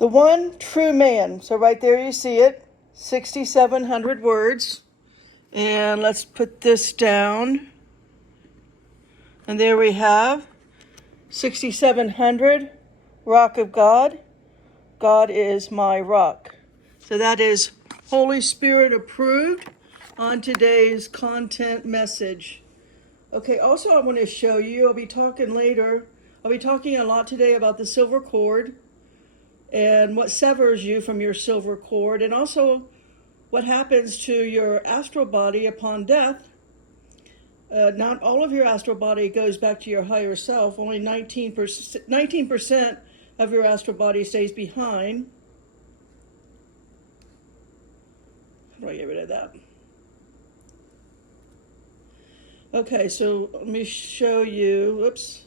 The one true man. So right there you see it, 6,700 words. And let's put this down. And there we have 6,700, Rock of God. God is my rock. So that is Holy Spirit approved on today's content message. Okay, also I want to show you, I'll be talking later, I'll be talking a lot today about the silver cord and what severs you from your silver cord, and also what happens to your astral body upon death. Not all of your astral body goes back to your higher self. Only 19% of your astral body stays behind. How do I get rid of that? Okay, so let me show you. Whoops.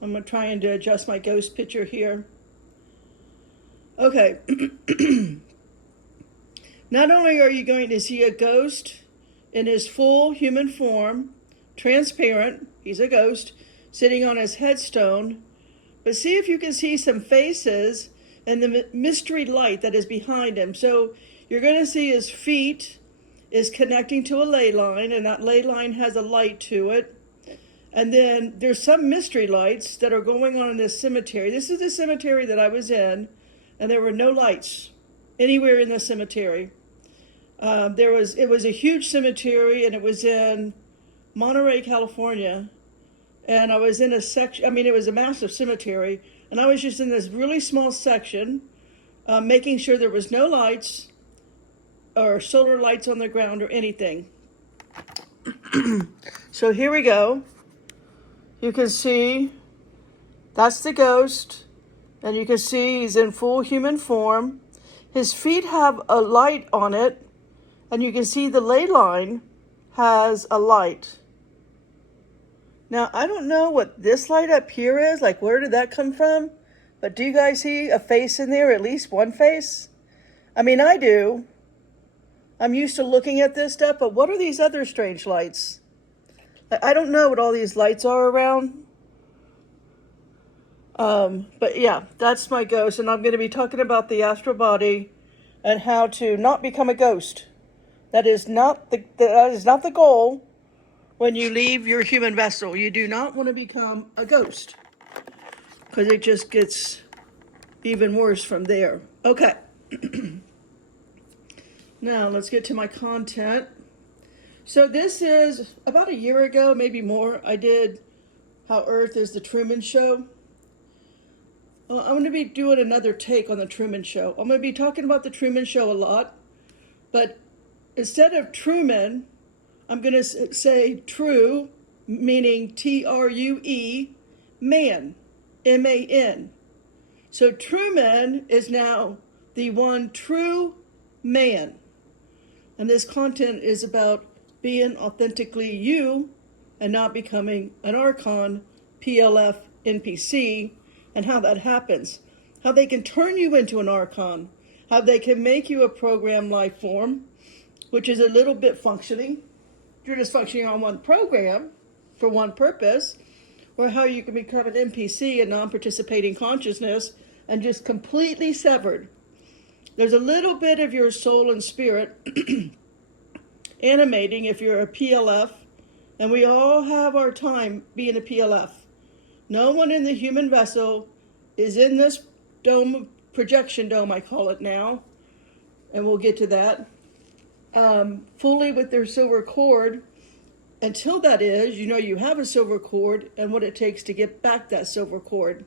I'm trying to adjust my ghost picture here. Okay. Not only are you going to see a ghost in his full human form, transparent, he's a ghost, sitting on his headstone, but see if you can see some faces and the mystery light that is behind him. So you're going to see his feet is connecting to a ley line, and that ley line has a light to it. And then there's some mystery lights that are going on in this cemetery. This is the cemetery that I was in, and there were no lights anywhere in the cemetery. It was a huge cemetery, and it was in Monterey, California. And I was in a section, it was a massive cemetery, and I was just in this really small section, making sure there was no lights or solar lights on the ground or anything. So here we go. You can see that's the ghost, and you can see he's in full human form. His feet have a light on it, and you can see the ley line has a light. Now, I don't know what this light up here is, like where did that come from? But do you guys see a face in there, at least one face? I do. I'm used to looking at this stuff, but what are these other strange lights? I don't know what all these lights are around. But yeah, that's my ghost, and I'm going to be talking about the astral body and how to not become a ghost. That is not the goal when you leave your human vessel. You do not want to become a ghost, because it just gets even worse from there. Okay. Now let's get to my content. So this is about a year ago, maybe more, I did How Earth is the Truman Show. I'm going to be doing another take on the Truman Show. I'm going to be talking about the Truman Show a lot, but instead of Truman, I'm going to say true, meaning True, man, M-A-N. So Truman is now the one true man. And this content is about being authentically you and not becoming an Archon, PLF, NPC, and how that happens. How they can turn you into an Archon. How they can make you a program life form, which is a little bit functioning. You're just functioning on one program for one purpose. Or how you can become an NPC, a non-participating consciousness, and just completely severed. There's a little bit of your soul and spirit animating if you're a PLF, and we all have our time being a PLF. No one in the human vessel is in this dome, projection dome I call it now, and we'll get to that, fully with their silver cord. Until that is, you have a silver cord and what it takes to get back that silver cord.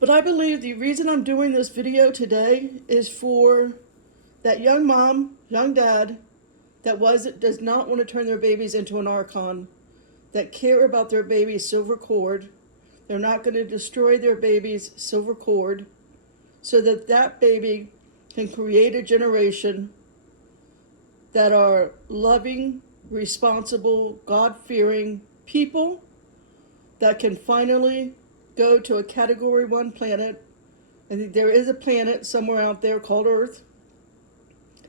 But I believe the reason I'm doing this video today is for that young mom, young dad, that does not want to turn their babies into an Archon, that care about their baby's silver cord. They're not going to destroy their baby's silver cord, so that that baby can create a generation that are loving, responsible, God-fearing people that can finally go to a Category 1 planet. I think there is a planet somewhere out there called Earth.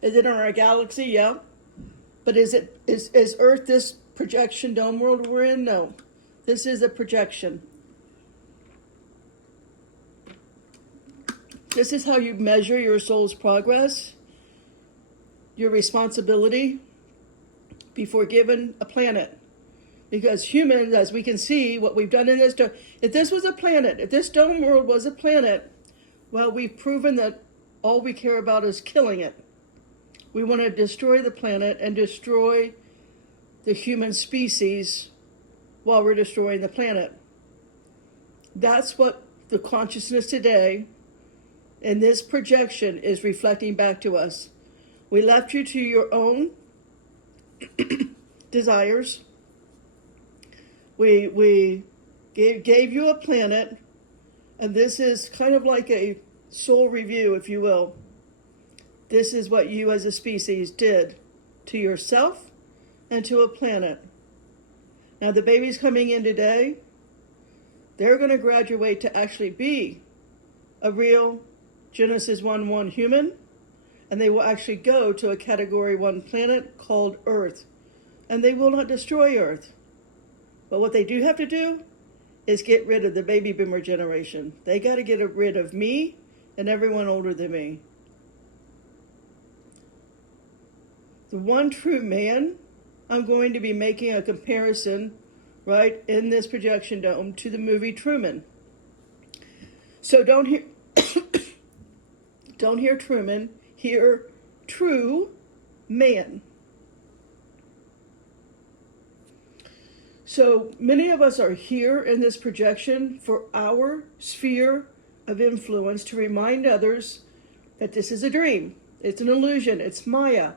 Is it in our galaxy? Yeah. But is Earth this projection dome world we're in? No. This is a projection. This is how you measure your soul's progress, your responsibility before given a planet. Because humans, as we can see, what we've done in this dome, if this was a planet, if this dome world was a planet, well, we've proven that all we care about is killing it. We want to destroy the planet and destroy the human species while we're destroying the planet. That's what the consciousness today in this projection is reflecting back to us. We left you to your own desires. We gave you a planet, and this is kind of like a soul review, if you will. This is what you as a species did to yourself and to a planet. Now the babies coming in today, they're going to graduate to actually be a real Genesis 1:1 human, and they will actually go to a Category 1 planet called Earth. And they will not destroy Earth. But what they do have to do is get rid of the baby boomer generation. They got to get rid of me and everyone older than me. The one true man, I'm going to be making a comparison, right, in this projection dome to the movie Truman. So don't hear don't hear Truman, hear true man. So many of us are here in this projection for our sphere of influence to remind others that this is a dream. It's an illusion. It's Maya.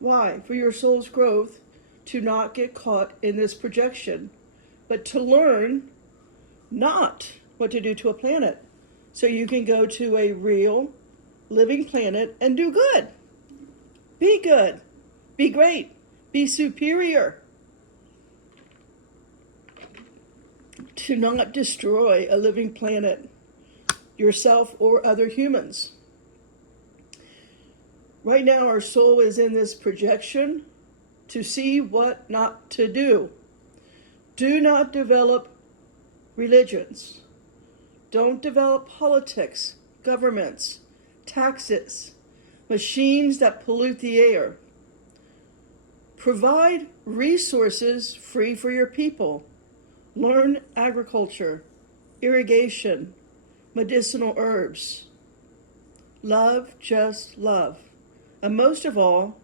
Why? For your soul's growth, to not get caught in this projection, but to learn not what to do to a planet. So you can go to a real living planet and do good. Be good. Be great. Be superior. To not destroy a living planet, yourself or other humans. Right now our soul is in this projection to see what not to do. Do not develop religions. Don't develop politics, governments, taxes, machines that pollute the air. Provide resources free for your people. Learn agriculture, irrigation, medicinal herbs. Love, just love. And most of all,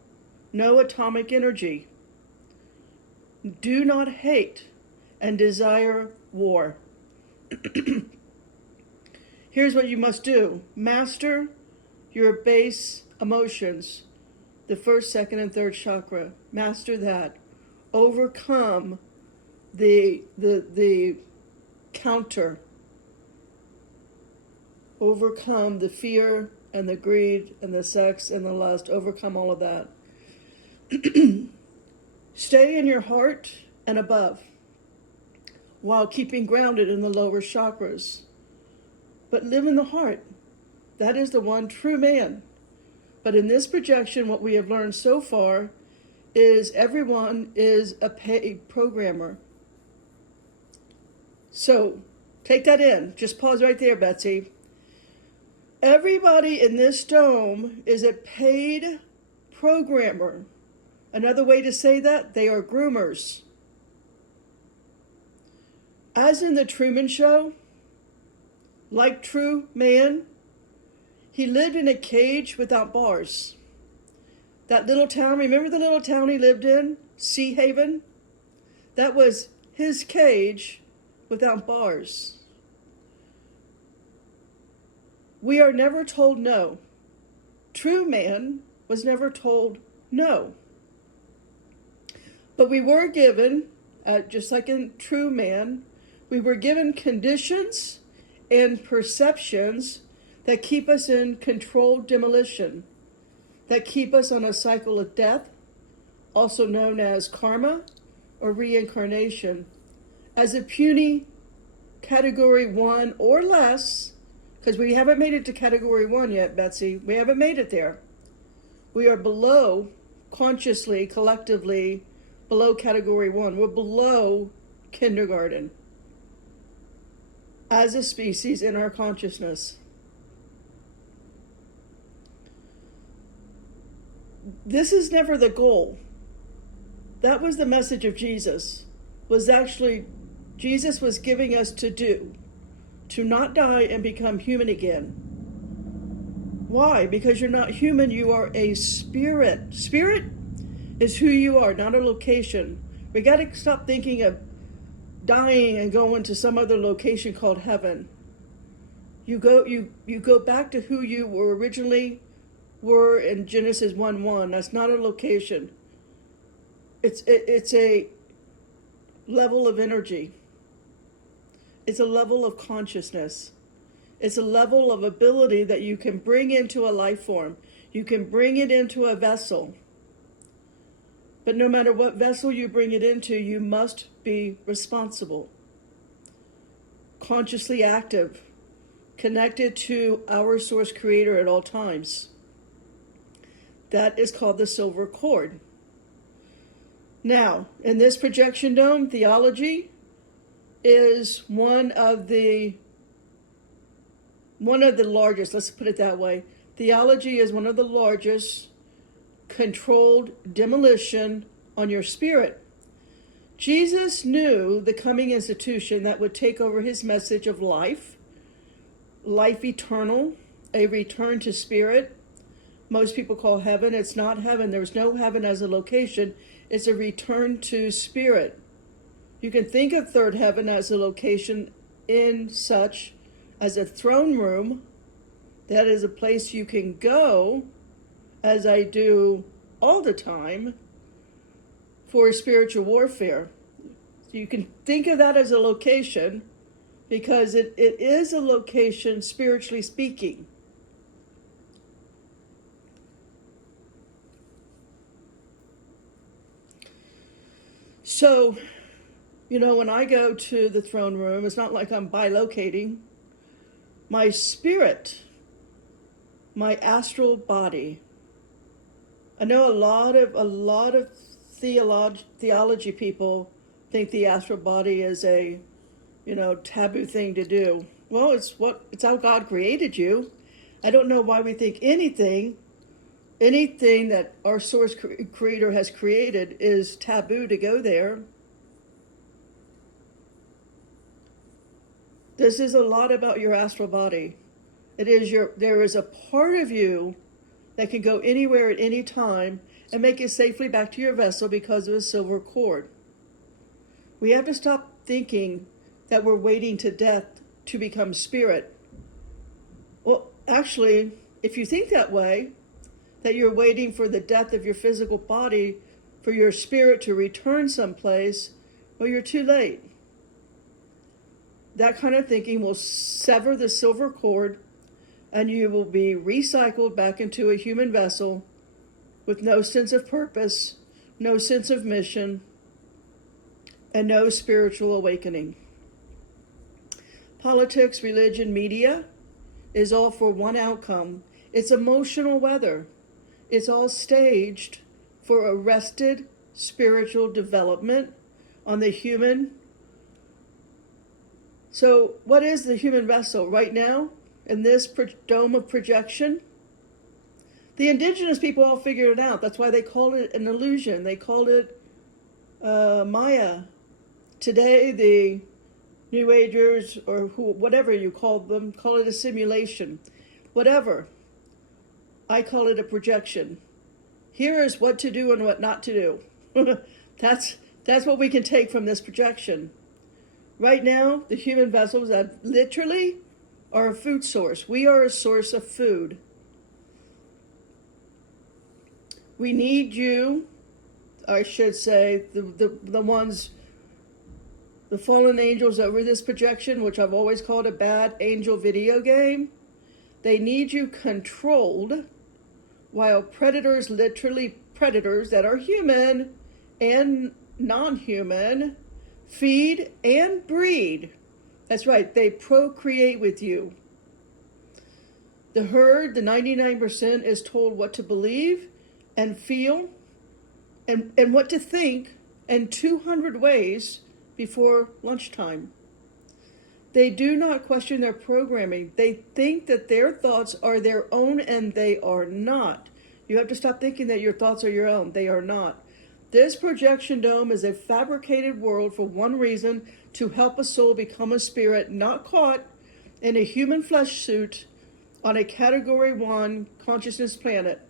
no atomic energy. Do not hate and desire war. Here's what you must do. Master your base emotions, the first, second, and third chakra. Master that. Overcome the counter. Overcome the fear and the greed and the sex and the lust. Overcome all of that. Stay in your heart and above while keeping grounded in the lower chakras. But live in the heart. That is the one true man. But in this projection, what we have learned so far is everyone is a paid programmer. So take that in. Just pause right there, Betsy. Everybody in this dome is a paid programmer. Another way to say that, they are groomers. As in the Truman Show, like true man, he lived in a cage without bars. That little town, remember the little town he lived in? Sea Haven? That was his cage without bars. We are never told no. True man was never told no. But we were given, just like in true man, we were given conditions and perceptions that keep us in controlled demolition, that keep us on a cycle of death, also known as karma or reincarnation, as a puny category 1 or less, because we haven't made it to category 1 yet, Betsy. We haven't made it there. We are below, consciously, collectively, below category 1. We're below kindergarten as a species in our consciousness. This is never the goal. That was the message of Jesus, was actually Jesus was giving us to not die and become human again. Why? Because you're not human, you are a spirit. Spirit is who you are, not a location. We got to stop thinking of dying and going to some other location called heaven. You go back to who you were originally were in Genesis 1:1. That's not a location. It's a level of energy. It's a level of consciousness. It's a level of ability that you can bring into a life form. You can bring it into a vessel. But no matter what vessel you bring it into, you must be responsible, consciously active, connected to our source creator at all times. That is called the silver cord. Now, in this projection dome, theology is one of the largest, let's put it that way. Theology is one of the largest controlled demolition on your spirit. Jesus knew the coming institution that would take over his message of life eternal, a return to spirit. Most people call heaven. It's not heaven. There's no heaven as a location. It's a return to spirit. You can think of third heaven as a location in such as a throne room. That is a place you can go, as I do all the time, for spiritual warfare. So you can think of that as a location because it is a location spiritually speaking. So, when I go to the throne room, it's not like I'm bilocating. My spirit, my astral body. I know a lot of theology people think the astral body is a, taboo thing to do. Well, it's how God created you. I don't know why we think anything that our source creator has created is taboo to go there. This is a lot about your astral body. There is a part of you that can go anywhere at any time and make it safely back to your vessel because of a silver cord. We have to stop thinking that we're waiting to death to become spirit. Well, actually, if you think that way, that you're waiting for the death of your physical body for your spirit to return someplace, well, you're too late. That kind of thinking will sever the silver cord and you will be recycled back into a human vessel with no sense of purpose, no sense of mission, and no spiritual awakening. Politics, religion, media is all for one outcome. It's emotional weather. It's all staged for arrested spiritual development on the human. So what is the human vessel right now in this dome of projection? The indigenous people all figured it out. That's why they called it an illusion. They called it Maya. Today, the New Agers, or whatever you call them, call it a simulation. Whatever. I call it a projection. Here is what to do and what not to do. That's what we can take from this projection. Right now, the human vessels that literally are a food source. We are a source of food. We need you, I should say, the ones, the fallen angels over this projection, which I've always called a bad angel video game. They need you controlled, while predators, literally predators that are human and non-human, feed and breed. That's right, they procreate with you. The herd, the 99%, is told what to believe and feel and what to think in 200 ways before lunchtime. They do not question their programming. They think that their thoughts are their own, and they are not. You have to stop thinking that your thoughts are your own. They are not. This projection dome is a fabricated world for one reason: to help a soul become a spirit, not caught in a human flesh suit on a category 1 consciousness planet.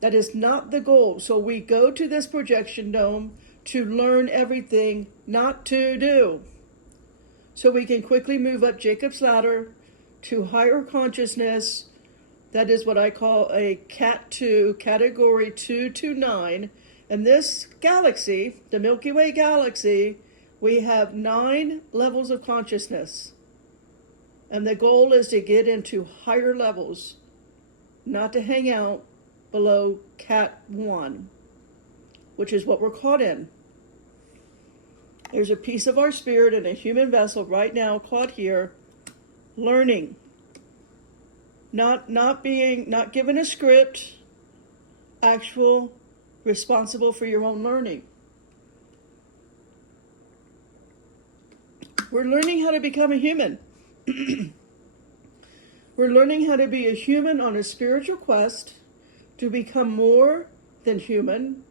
That is not the goal. So we go to this projection dome to learn everything not to do, so we can quickly move up Jacob's ladder to higher consciousness. That is what I call a Cat 2, category 2 to 9. In this galaxy, the Milky Way galaxy, we have 9 levels of consciousness. And the goal is to get into higher levels, not to hang out below Cat 1, which is what we're caught in. There's a piece of our spirit in a human vessel right now caught here, learning. Not given a script, actual responsible for your own learning. We're learning how to become a human. We're learning how to be a human on a spiritual quest to become more than human,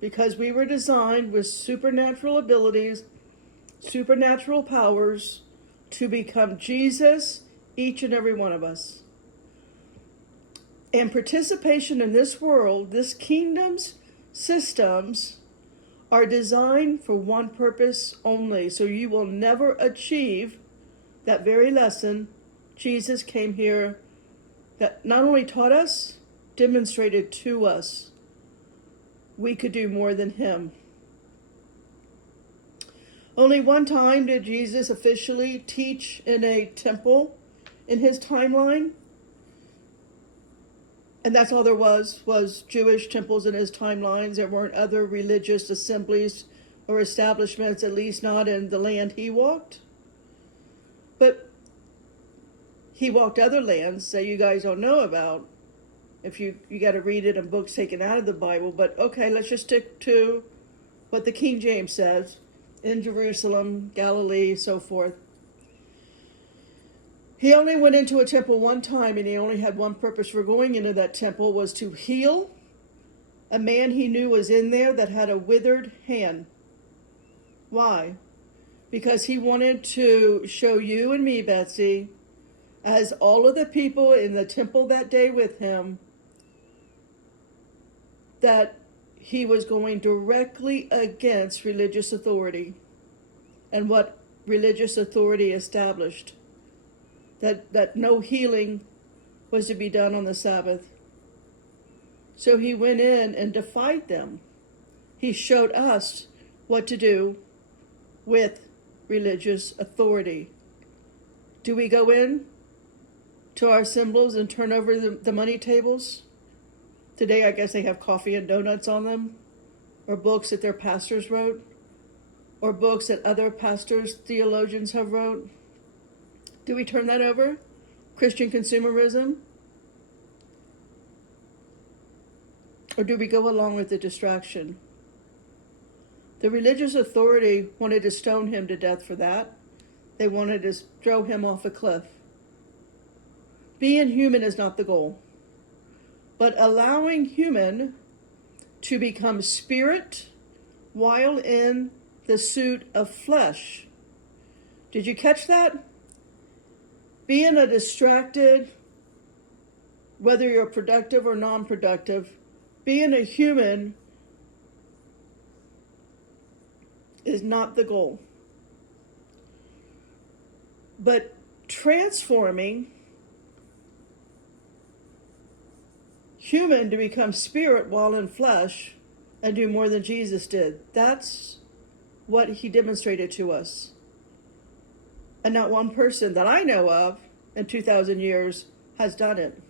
because we were designed with supernatural abilities, supernatural powers to become Jesus, each and every one of us. And participation in this world, this kingdom's systems, are designed for one purpose only. So you will never achieve that very lesson Jesus came here, that not only taught us, demonstrated to us we could do more than him. Only one time did Jesus officially teach in a temple in his timeline. And that's all there was Jewish temples in his timelines. There weren't other religious assemblies or establishments, at least not in the land he walked. But he walked other lands that you guys don't know about. If you got to read it in books taken out of the Bible. But okay, let's just stick to what the King James says. In Jerusalem, Galilee, so forth. He only went into a temple one time, and he only had one purpose for going into that temple, was to heal a man he knew was in there that had a withered hand. Why? Because he wanted to show you and me, Betsy, as all of the people in the temple that day with him, that he was going directly against religious authority and what religious authority established. That no healing was to be done on the Sabbath. So he went in and defied them. He showed us what to do with religious authority. Do we go in to our symbols and turn over the money tables? Today, I guess they have coffee and donuts on them, or books that their pastors wrote, or books that other pastors, theologians have wrote. Do we turn that over? Christian consumerism? Or do we go along with the distraction? The religious authority wanted to stone him to death for that. They wanted to throw him off a cliff. Being human is not the goal, but allowing human to become spirit while in the suit of flesh. Did you catch that? Being a distracted, whether you're productive or non-productive, being a human is not the goal. But transforming human to become spirit while in flesh and do more than Jesus did. That's what he demonstrated to us. And not one person that I know of in 2,000 years has done it.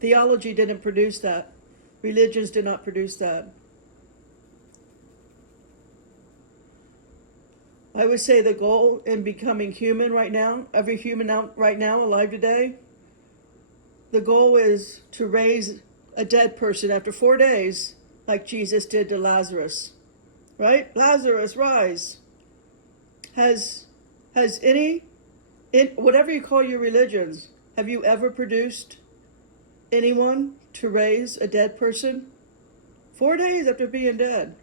Theology didn't produce that. Religions did not produce that. I would say the goal in becoming human right now, every human out right now alive today, the goal is to raise a dead person after 4 days, like Jesus did to Lazarus. Right? Lazarus, rise. Has whatever you call your religions, have you ever produced anyone to raise a dead person 4 days after being dead.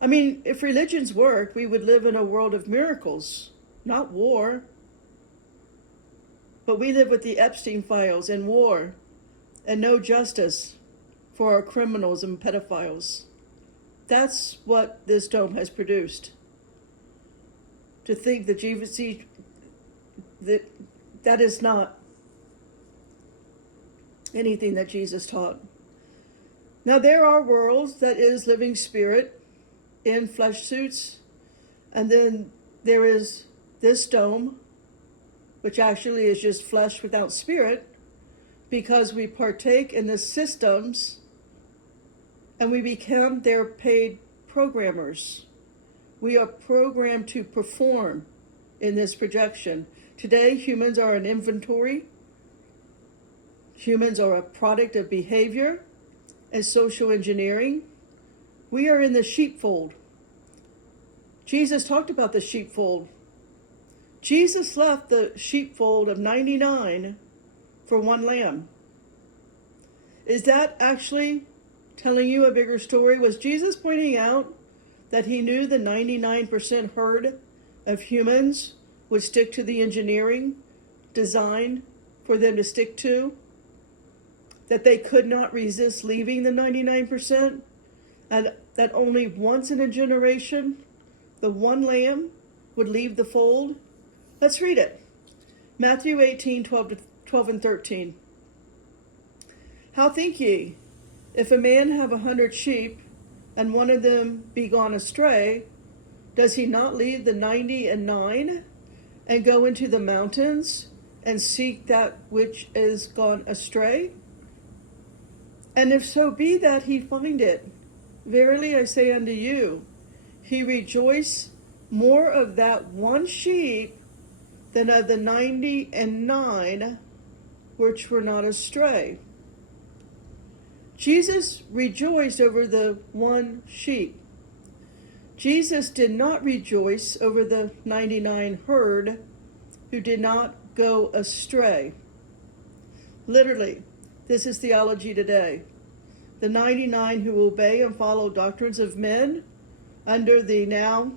I mean, if religions worked, we would live in a world of miracles, not war. But we live with the Epstein files and war and no justice for our criminals and pedophiles. That's what this dome has produced. To think that that is not anything that Jesus taught. Now there are worlds that is living spirit in flesh suits, and then there is this dome, which actually is just flesh without spirit, because we partake in the systems and we become their paid programmers. We are programmed to perform in this projection. Today, humans are an inventory. Humans are a product of behavior and social engineering. We are in the sheepfold. Jesus talked about the sheepfold. Jesus left the sheepfold of 99 for one lamb. Is that actually telling you a bigger story? Was Jesus pointing out that he knew the 99% herd of humans would stick to the engineering designed for them to stick to? That they could not resist leaving the 99%? And that only once in a generation, the one lamb would leave the fold? Let's read it. Matthew 18, 12 and 13. How think ye, if a man have 100 sheep, and one of them be gone astray, does he not leave the 99 and go into the mountains and seek that which is gone astray? And if so be that he find it, verily I say unto you, he rejoice more of that one sheep than of the 99 which were not astray. Jesus rejoiced over the one sheep. Jesus did not rejoice over the 99 herd who did not go astray. Literally, this is theology today. The 99 who obey and follow doctrines of men under the now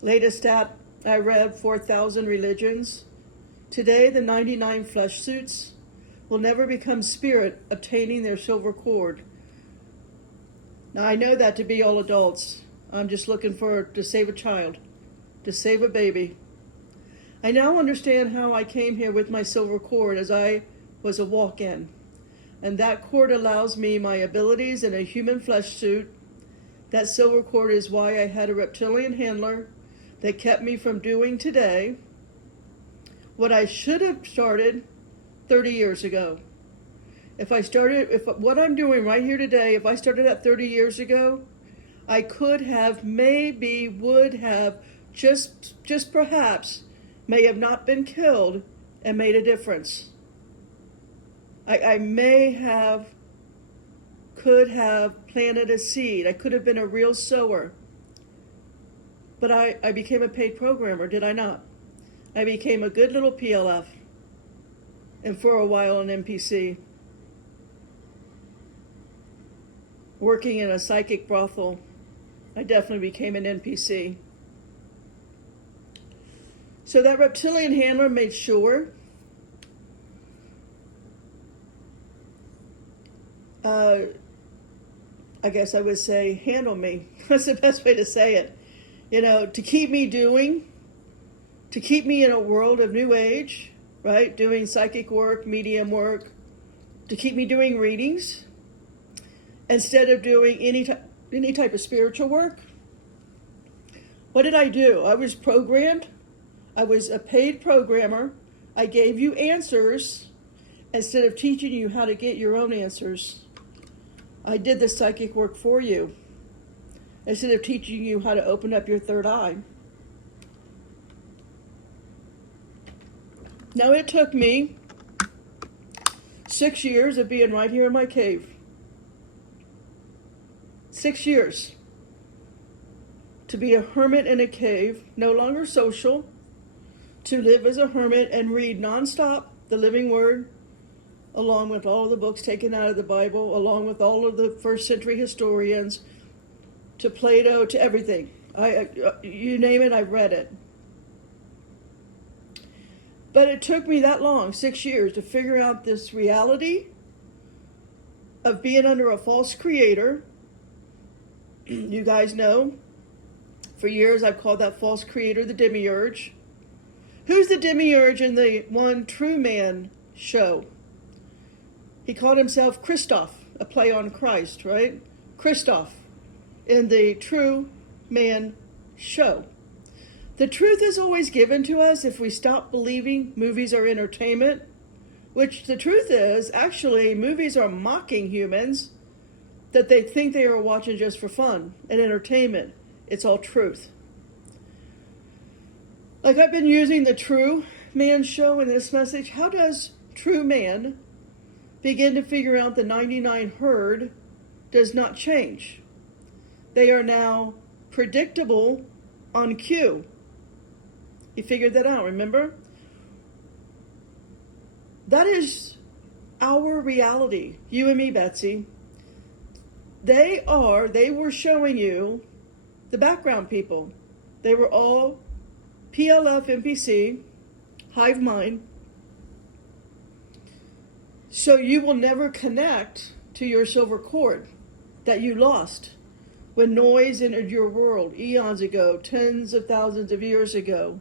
latest stat I read, 4,000 religions. Today, the 99 flesh suits will never become spirit, obtaining their silver cord. Now, I know that to be all adults. I'm just looking to save a child, to save a baby. I now understand how I came here with my silver cord, as I was a walk-in. And that cord allows me my abilities in a human flesh suit. That silver cord is why I had a reptilian handler that kept me from doing today what I should have started 30 years ago. If what I'm doing right here today, if I started that 30 years ago, I could have, maybe would have, just perhaps, may have not been killed and made a difference. I may have, could have planted a seed. I could have been a real sower. But I became a paid programmer, did I not? I became a good little PLF. And for a while an NPC. Working in a psychic brothel, I definitely became an NPC. So that reptilian handler made sure I guess I would say handle me. That's the best way to say it. You know, to keep me in a world of new age, right? Doing psychic work, medium work, to keep me doing readings instead of doing any type of spiritual work. What did I do? I was programmed. I was a paid programmer. I gave you answers instead of teaching you how to get your own answers. I did the psychic work for you instead of teaching you how to open up your third eye. Now, it took me 6 years of being right here in my cave. 6 years to be a hermit in a cave, no longer social, to live as a hermit and read nonstop the living word along with all of the books taken out of the Bible, along with all of the first century historians, to Plato, to everything. You name it, I've read it. But it took me that long, 6 years, to figure out this reality of being under a false creator. You guys know, for years I've called that false creator the demiurge. Who's the demiurge in the One True Man show? He called himself Christoph, a play on Christ, right? Christoph in the True Man show. The truth is always given to us if we stop believing movies are entertainment, which the truth is, actually, movies are mocking humans that they think they are watching just for fun and entertainment. It's all truth. Like I've been using the True Man show in this message. How does True Man begin to figure out the 99 herd does not change? They are now predictable on cue. He figured that out, remember? That is our reality, you and me, Betsy. They were showing you the background people. They were all PLF, NPC, hive mind. So you will never connect to your silver cord that you lost when noise entered your world eons ago, tens of thousands of years ago.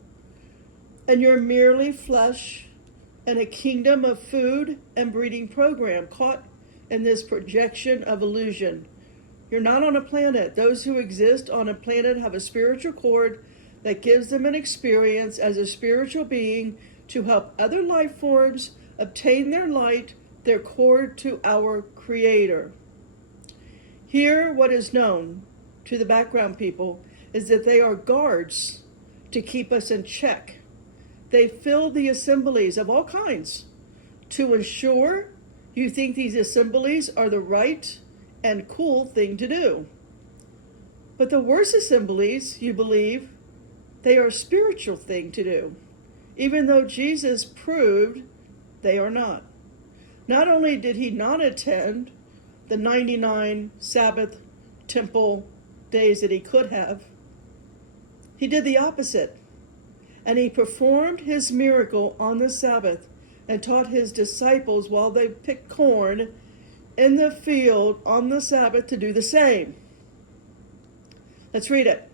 And you're merely flesh and a kingdom of food and breeding program caught in this projection of illusion. You're not on a planet. Those who exist on a planet have a spiritual cord that gives them an experience as a spiritual being to help other life forms obtain their light, their cord to our Creator. Here, what is known to the background people is that they are guards to keep us in check. They fill the assemblies of all kinds to ensure you think these assemblies are the right and cool thing to do. But the worst assemblies, you believe, they are a spiritual thing to do, even though Jesus proved they are not. Not only did he not attend the 99 Sabbath temple days that he could have, he did the opposite. And he performed his miracle on the Sabbath and taught his disciples while they picked corn in the field on the Sabbath to do the same. Let's read it.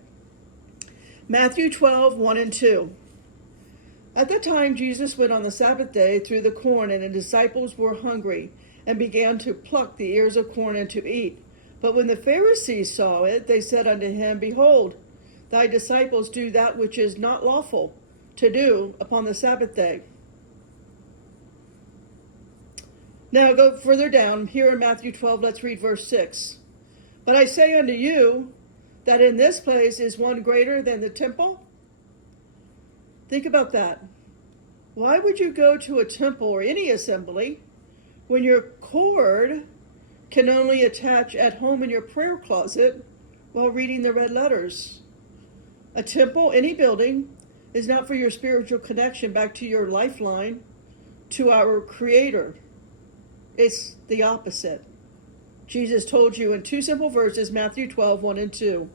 Matthew 12, 1 and 2. At that time, Jesus went on the Sabbath day through the corn, and the disciples were hungry and began to pluck the ears of corn and to eat. But when the Pharisees saw it, they said unto him, Behold, thy disciples do that which is not lawful to do upon the Sabbath day. Now go further down. Here in Matthew 12, let's read verse 6. But I say unto you that in this place is one greater than the temple. Think about that. Why would you go to a temple or any assembly when your cord can only attach at home in your prayer closet while reading the red letters? A temple, any building, is not for your spiritual connection back to your lifeline, to our Creator. It's the opposite. Jesus told you in two simple verses, Matthew 12, 1 and 2.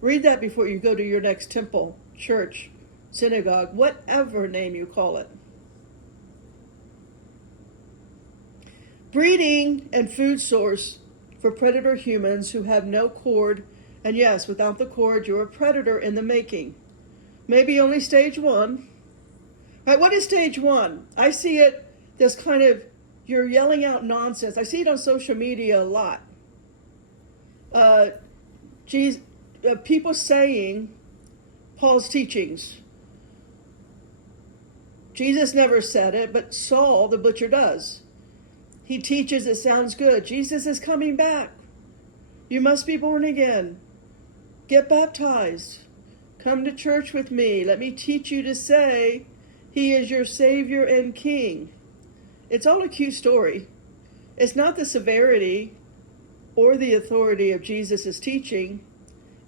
Read that before you go to your next temple, church, synagogue, whatever name you call it. Breeding and food source for predator humans who have no cord. And yes, without the cord, you're a predator in the making. Maybe only stage one. Right, what is stage one? I see it, this kind of, you're yelling out nonsense. I see it on social media a lot. People saying Paul's teachings. Jesus never said it, but Saul, the butcher, does. He teaches, it sounds good. Jesus is coming back. You must be born again. Get baptized. Come to church with me. Let me teach you to say he is your Savior and King. It's all a cute story. It's not the severity or the authority of Jesus' teaching.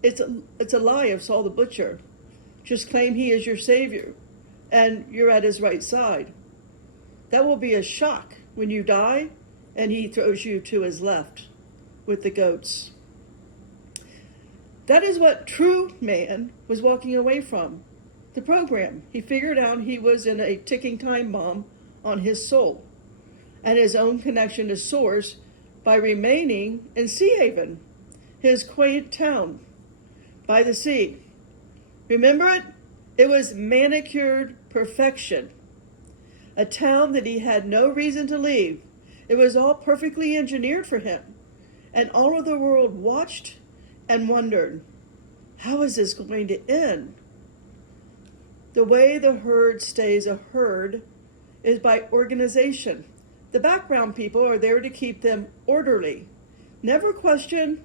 It's a lie of Saul the butcher. Just claim he is your Savior and you're at his right side. That will be a shock when you die, and he throws you to his left with the goats. That is what true man was walking away from. The program. He figured out he was in a ticking time bomb on his soul and his own connection to source by remaining in Sea Haven, his quaint town by the sea. Remember it? It was manicured perfection. A town that he had no reason to leave. It was all perfectly engineered for him. And all of the world watched and wondered, how is this going to end? The way the herd stays a herd is by organization. The background people are there to keep them orderly. Never question,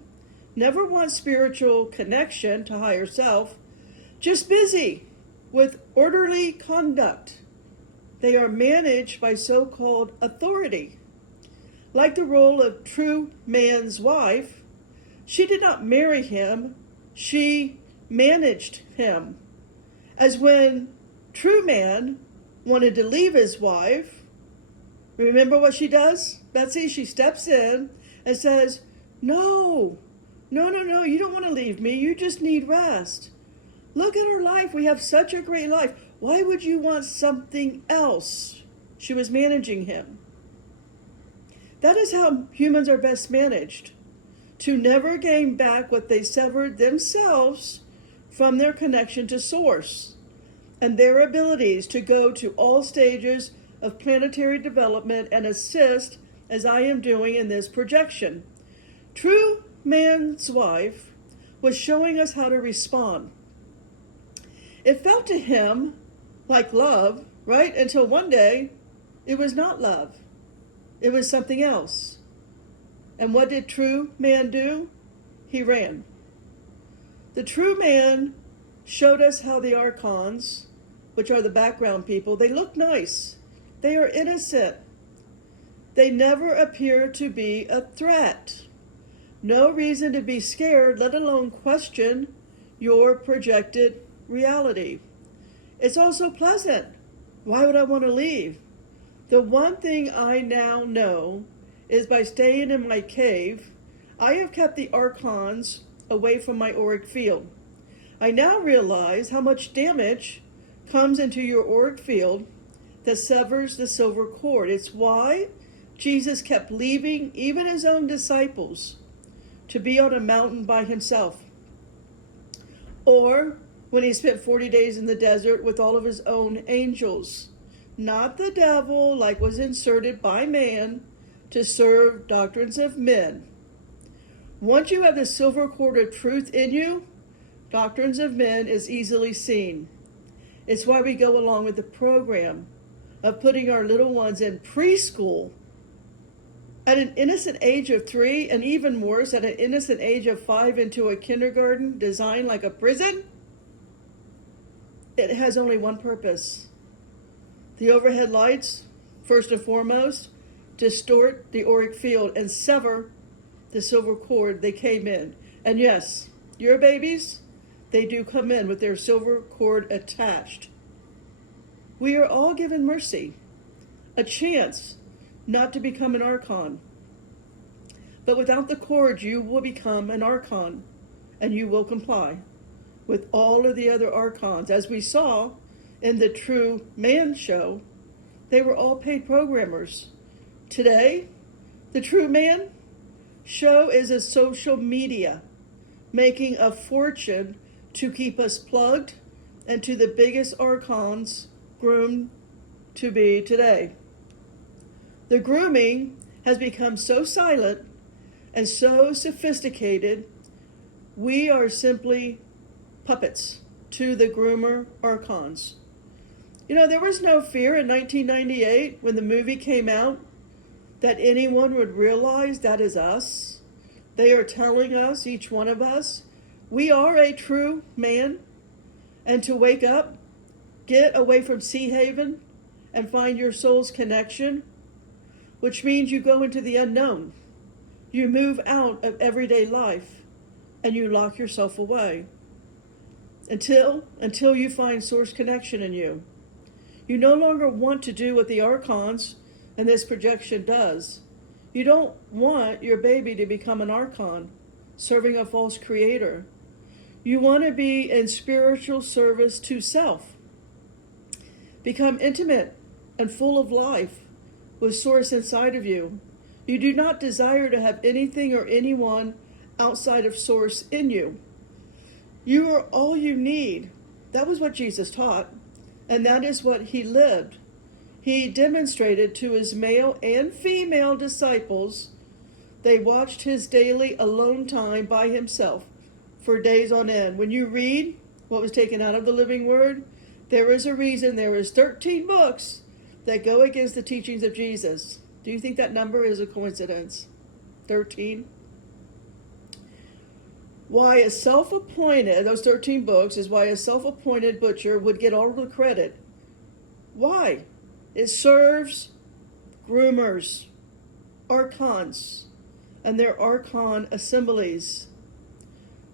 never want spiritual connection to higher self, just busy with orderly conduct. They are managed by so-called authority. Like the role of true man's wife, she did not marry him, she managed him. As when true man wanted to leave his wife, remember what she does? Betsy, she steps in and says, no, you don't want to leave me. You just need rest. Look at our life. We have such a great life. Why would you want something else? She was managing him. That is how humans are best managed. To never gain back what they severed themselves from their connection to source and their abilities to go to all stages of planetary development and assist as I am doing in this projection. True man's wife was showing us how to respond. It felt to him like love, right? Until one day, it was not love. It was something else. And what did true man do? He ran. The true man showed us how the archons, which are the background people, they look nice. They are innocent. They never appear to be a threat. No reason to be scared, let alone question your projected reality. It's also pleasant. Why would I want to leave? The one thing I now know is by staying in my cave, I have kept the archons away from my auric field. I now realize how much damage comes into your auric field that severs the silver cord. It's why Jesus kept leaving even his own disciples to be on a mountain by himself. Or when he spent 40 days in the desert with all of his own angels. Not the devil, like was inserted by man to serve doctrines of men. Once you have the silver cord of truth in you, doctrines of men is easily seen. It's why we go along with the program of putting our little ones in preschool at an innocent age of 3, and even worse, at an innocent age of 5 into a kindergarten designed like a prison. It has only one purpose. The overhead lights, first and foremost, distort the auric field and sever the silver cord they came in. And yes, your babies, they do come in with their silver cord attached. We are all given mercy, a chance not to become an archon. But without the cord, you will become an archon, and you will comply with all of the other archons. As we saw in the True Man show, they were all paid programmers. Today, the True Man show is a social media, making a fortune to keep us plugged into the biggest archons groomed to be today. The grooming has become so silent and so sophisticated, we are simply puppets to the groomer archons. You know, there was no fear in 1998 when the movie came out that anyone would realize that is us. They are telling us, each one of us, we are a true man, and to wake up, get away from Sea Haven, and find your soul's connection, which means you go into the unknown. You move out of everyday life, and you lock yourself away until you find source connection in you. You no longer want to do what the archons and this projection does. You don't want your baby to become an archon, serving a false creator. You want to be in spiritual service to self. Become intimate and full of life with Source inside of you. You do not desire to have anything or anyone outside of Source in you. You are all you need. That was what Jesus taught, and that is what he lived. He demonstrated to his male and female disciples. They watched his daily alone time by himself for days on end. When you read what was taken out of the Living Word, there is a reason there is 13 books that go against the teachings of Jesus. Do you think that number is a coincidence? 13? Why a self-appointed, those 13 books, is why a self-appointed butcher would get all the credit. Why? It serves groomers, archons, and their archon assemblies.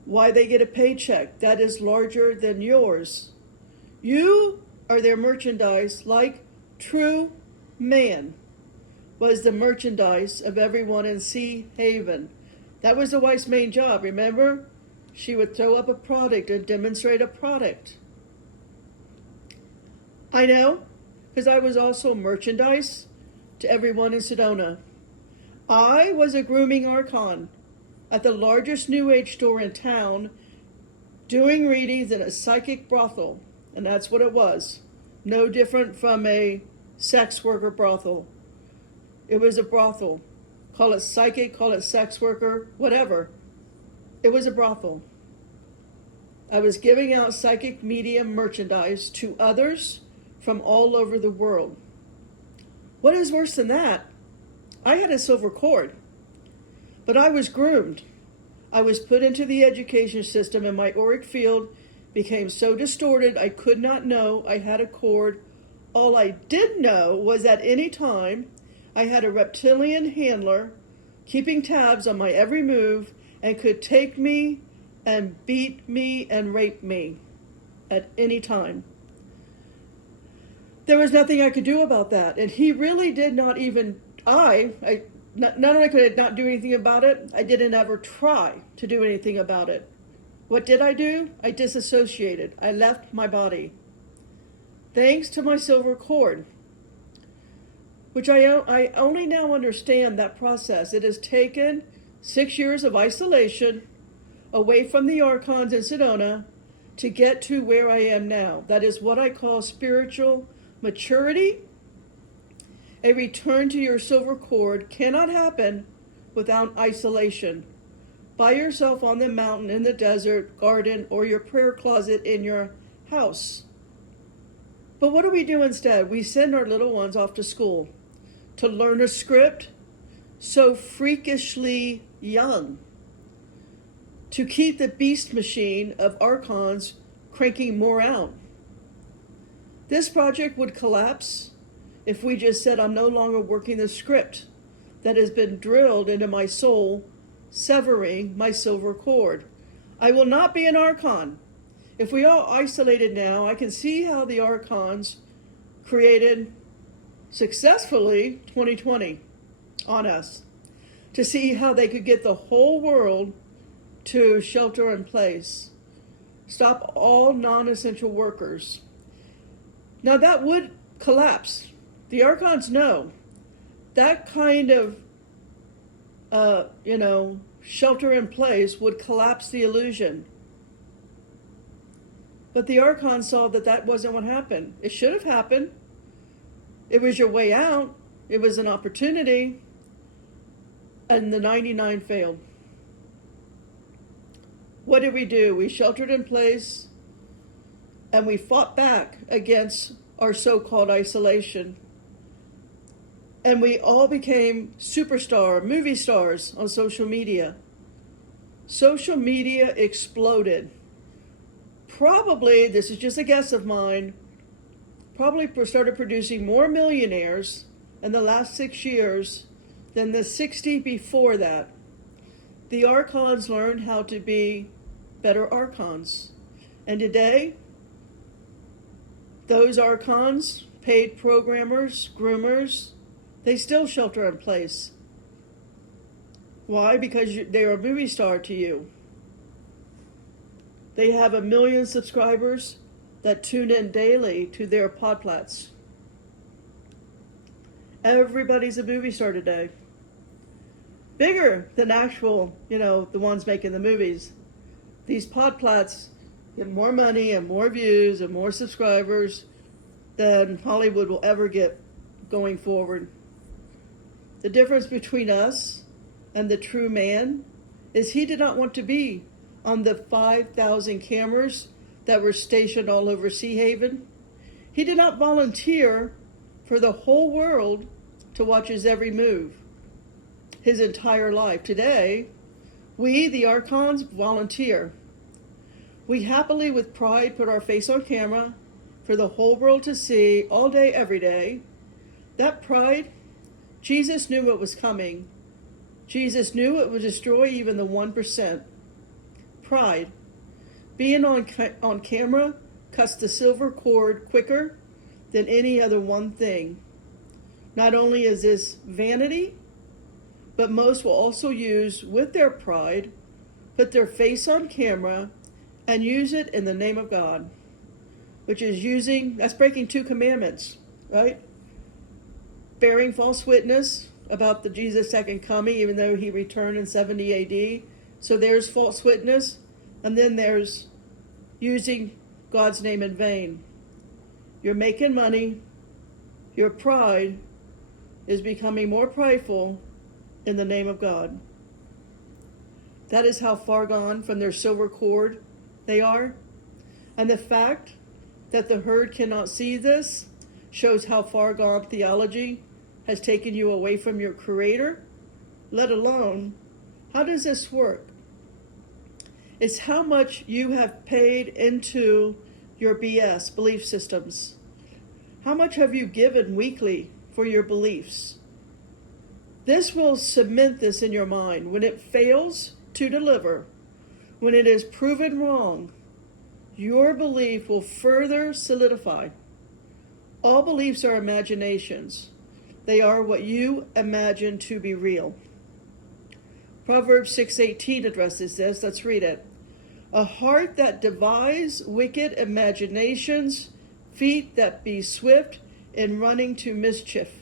Why they get a paycheck that is larger than yours. You are their merchandise, like true man was the merchandise of everyone in Sea Haven. That was the wife's main job, remember? She would throw up a product and demonstrate a product. I know, because I was also merchandise to everyone in Sedona. I was a grooming archon at the largest New Age store in town, doing readings in a psychic brothel, and that's what it was. No different from a sex worker brothel. It was a brothel. Call it psychic, call it sex worker, whatever. It was a brothel. I was giving out psychic medium merchandise to others from all over the world. What is worse than that? I had a silver cord, but I was groomed. I was put into the education system, and my auric field became so distorted I could not know I had a cord. All I did know was at any time I had a reptilian handler keeping tabs on my every move and could take me and beat me and rape me at any time. There was nothing I could do about that. And he really did not even, not only could I not do anything about it, I didn't ever try to do anything about it. What did I do? I disassociated. I left my body. Thanks to my silver cord, which I only now understand that process. It has taken 6 years of isolation away from the archons in Sedona to get to where I am now. That is what I call spiritual maturity. A return to your silver cord cannot happen without isolation. By yourself on the mountain, in the desert, garden, or your prayer closet in your house. But what do we do instead? We send our little ones off to school to learn a script so freakishly young, to keep the beast machine of archons cranking more out. This project would collapse if we just said, I'm no longer working the script that has been drilled into my soul, severing my silver cord. I will not be an archon. If we are isolated now, I can see how the archons created successfully 2020 on us, to see how they could get the whole world to shelter in place, stop all non-essential workers. Now that would collapse. The archons know that kind of, shelter in place would collapse the illusion. But the archons saw that that wasn't what happened. It should have happened. It was your way out. It was an opportunity. And the 99 failed. What did we do? We sheltered in place and we fought back against our so-called isolation. And we all became superstar movie stars on social media. Social media exploded. Probably, this is just a guess of mine, probably started producing more millionaires in the last 6 years than the 60 before that. The archons learned how to be better archons. And today, those archons, paid programmers, groomers, They still shelter in place. Why? Because they are a movie star to you. They have 1 million subscribers that tune in daily to their podplats. Everybody's a movie star today. Bigger than actual, the ones making the movies. These podplats get more money and more views and more subscribers than Hollywood will ever get going forward. The difference between us and the true man is he did not want to be on the 5,000 cameras that were stationed all over Sea Haven. He did not volunteer for the whole world to watch his every move, his entire life. Today, we, the Archons, volunteer. We happily, with pride, put our face on camera for the whole world to see all day, every day. That pride, Jesus knew what was coming. Jesus knew it would destroy even the 1%. Pride. Being on camera cuts the silver cord quicker than any other one thing. Not only is this vanity, but most will also use, with their pride, put their face on camera and use it in the name of God, which is that's breaking 2 commandments, right? Bearing false witness about the Jesus' second coming, even though he returned in 70 AD. So there's false witness, and then there's using God's name in vain. You're making money. Your pride is becoming more prideful in the name of God. That is how far gone from their silver cord they are. And the fact that the herd cannot see this shows how far gone theology has taken you away from your Creator, let alone, how does this work? It's how much you have paid into your BS, belief systems. How much have you given weekly for your beliefs? This will cement this in your mind. When it fails to deliver, when it is proven wrong, your belief will further solidify. All beliefs are imaginations. They are what you imagine to be real. Proverbs 6:18 addresses this. Let's read it. A heart that devises wicked imaginations, feet that be swift in running to mischief.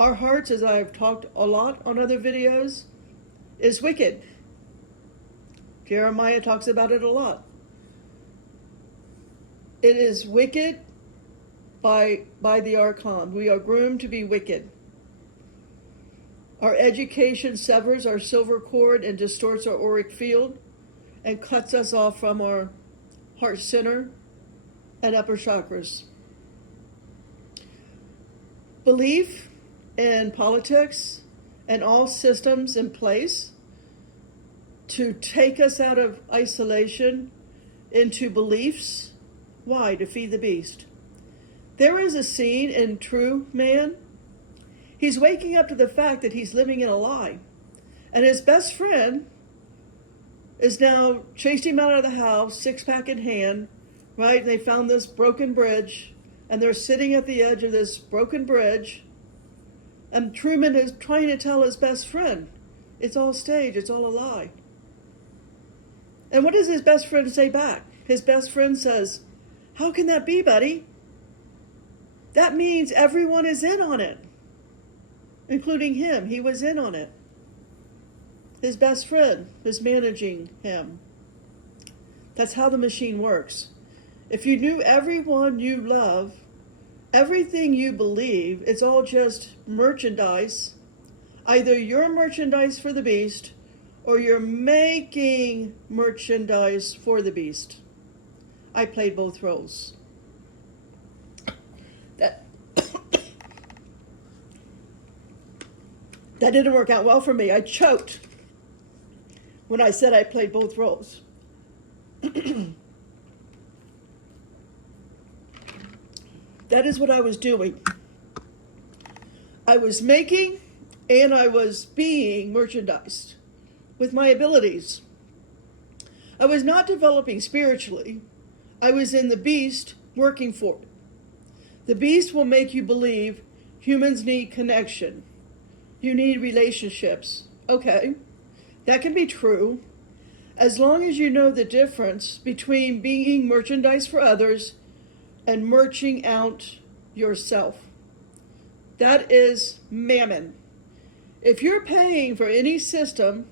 Our hearts, as I have talked a lot on other videos, is wicked. Jeremiah talks about it a lot. It is wicked by the Archon. We are groomed to be wicked. Our education severs our silver cord and distorts our auric field and cuts us off from our heart center and upper chakras. Belief in politics and all systems in place to take us out of isolation into beliefs. Why? To feed the beast. There is a scene in True Man. He's waking up to the fact that he's living in a lie. And his best friend is now chased him out of the house, 6-pack in hand, right? And they found this broken bridge, and they're sitting at the edge of this broken bridge. And Truman is trying to tell his best friend, it's all stage, it's all a lie. And what does his best friend say back? His best friend says, how can that be, buddy? That means everyone is in on it, including him. He was in on it. His best friend is managing him. That's how the machine works. If you knew everyone you love, everything you believe, it's all just merchandise. Either you're merchandise for the beast, or you're making merchandise for the beast. I played both roles. That didn't work out well for me. I choked when I said I played both roles. That is what I was doing. I was making and I was being merchandised with my abilities. I was not developing spiritually. I was in the beast working for it. The beast will make you believe Humans need connection. You need relationships. Okay, that can be true, as long as you know the difference between being merchandise for others and merching out yourself. That is mammon. If you're paying for any system,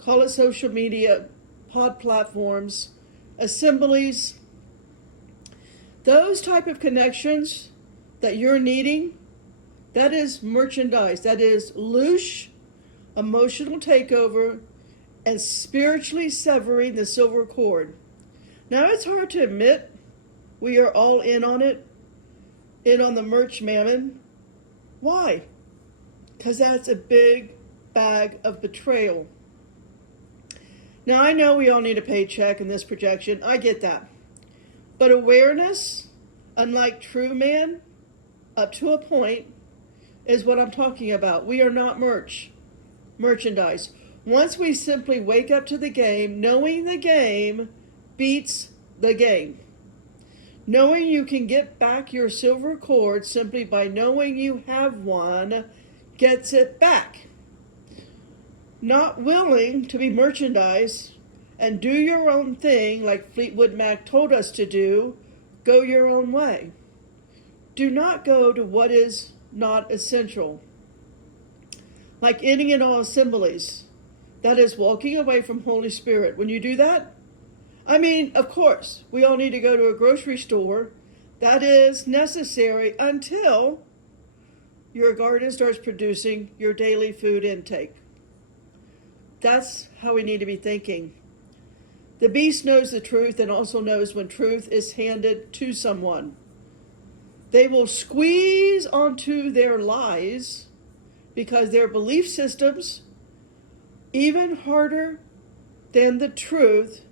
call it social media, pod platforms, assemblies, those type of connections that you're needing, that is merchandise. That is loose, emotional takeover, and spiritually severing the silver cord. Now, it's hard to admit we are all in on it, in on the merch mammon. Why? Because that's a big bag of betrayal. Now, I know we all need a paycheck in this projection. I get that. But awareness, unlike true man, up to a point, is what I'm talking about. We are not merchandise. Once we simply wake up to the game, knowing the game beats the game. Knowing you can get back your silver cord simply by knowing you have one gets it back. Not willing to be merchandise and do your own thing like Fleetwood Mac told us to do, go your own way. Do not go to what is not essential. Like any and all assemblies, that is walking away from Holy Spirit. When you do that, I mean, of course, we all need to go to a grocery store. That is necessary until your garden starts producing your daily food intake. That's how we need to be thinking. The beast knows the truth and also knows when truth is handed to someone. They will squeeze onto their lies because their belief systems, even harder than the truth,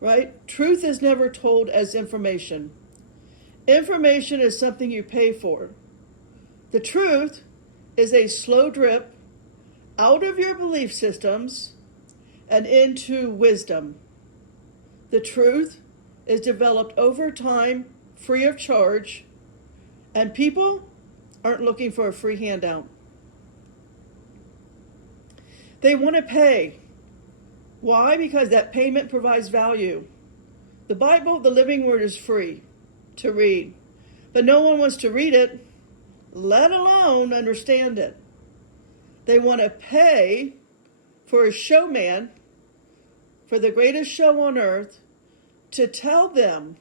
right? Truth is never told as information. Information is something you pay for. The truth is a slow drip out of your belief systems and into wisdom. The truth is developed over time, free of charge, and people aren't looking for a free handout. They want to pay. Why? Because that payment provides value. The Bible, the living word, is free to read, but no one wants to read it, let alone understand it. They want to pay for a showman, for the greatest show on earth, to tell them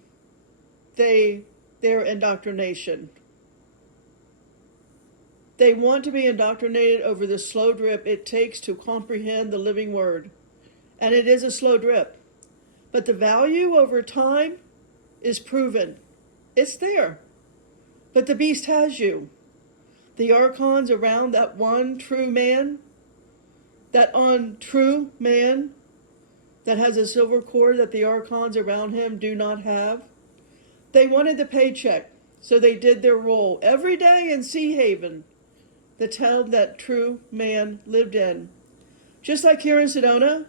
their indoctrination. They want to be indoctrinated over the slow drip it takes to comprehend the living word. And it is a slow drip. But the value over time is proven. It's there. But the beast has you. The archons around that one true man, that untrue man that has a silver cord that the archons around him do not have. They wanted the paycheck, so they did their role every day in Sea Haven, the town that true man lived in. Just like here in Sedona,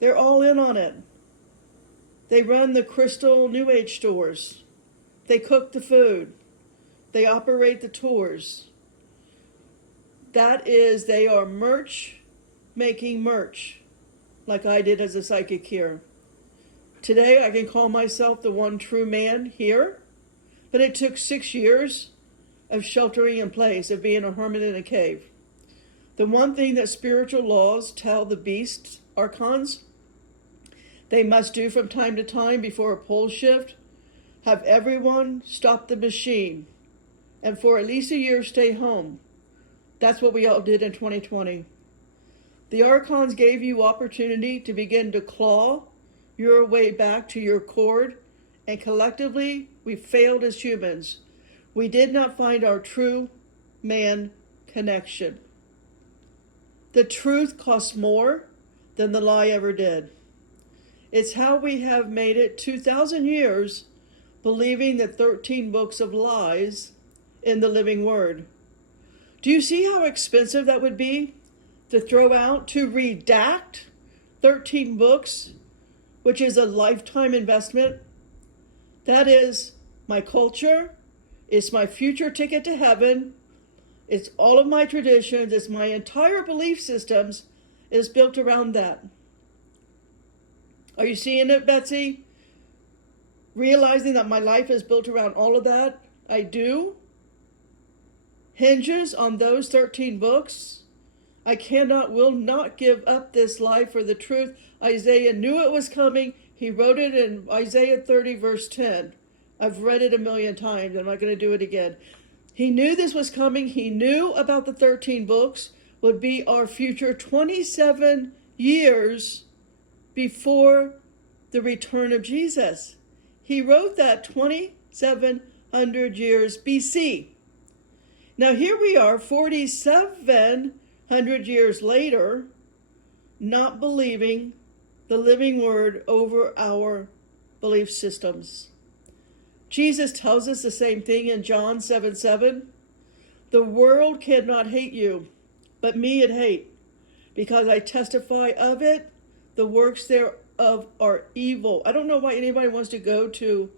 they're all in on it. They run the crystal New Age stores. They cook the food. They operate the tours. That is, they are making merch, like I did as a psychic here. Today, I can call myself the one true man here, but it took 6 years of sheltering in place, of being a hermit in a cave. The one thing that spiritual laws tell the beasts, archons, they must do from time to time before a pole shift, have everyone stop the machine, and for at least a year stay home. That's what we all did in 2020. The archons gave you opportunity to begin to claw your way back to your cord, and collectively we failed as humans. We did not find our true man connection. The truth costs more than the lie ever did. It's how we have made it 2,000 years believing the 13 books of lies in the living word. Do you see how expensive that would be to throw out, to redact 13 books, which is a lifetime investment? That is my culture, It's my future ticket to heaven. It's all of my traditions. It's my entire belief systems is built around that. Are you seeing it, Betsy? Realizing that my life is built around all of that? I do. Hinges on those 13 books. I will not give up this life for the truth. Isaiah knew it was coming. He wrote it in Isaiah 30, verse 10. I've read it a million times. I'm not going to do it again. He knew this was coming. He knew about the 13 books would be our future 27 years before the return of Jesus. He wrote that 2,700 years BC. Now here we are, 4,700 years later, not believing the living word over our belief systems. Jesus tells us the same thing in John 7:7. The world cannot hate you, but me it hate, because I testify of it. The works thereof are evil. I don't know why anybody wants to go to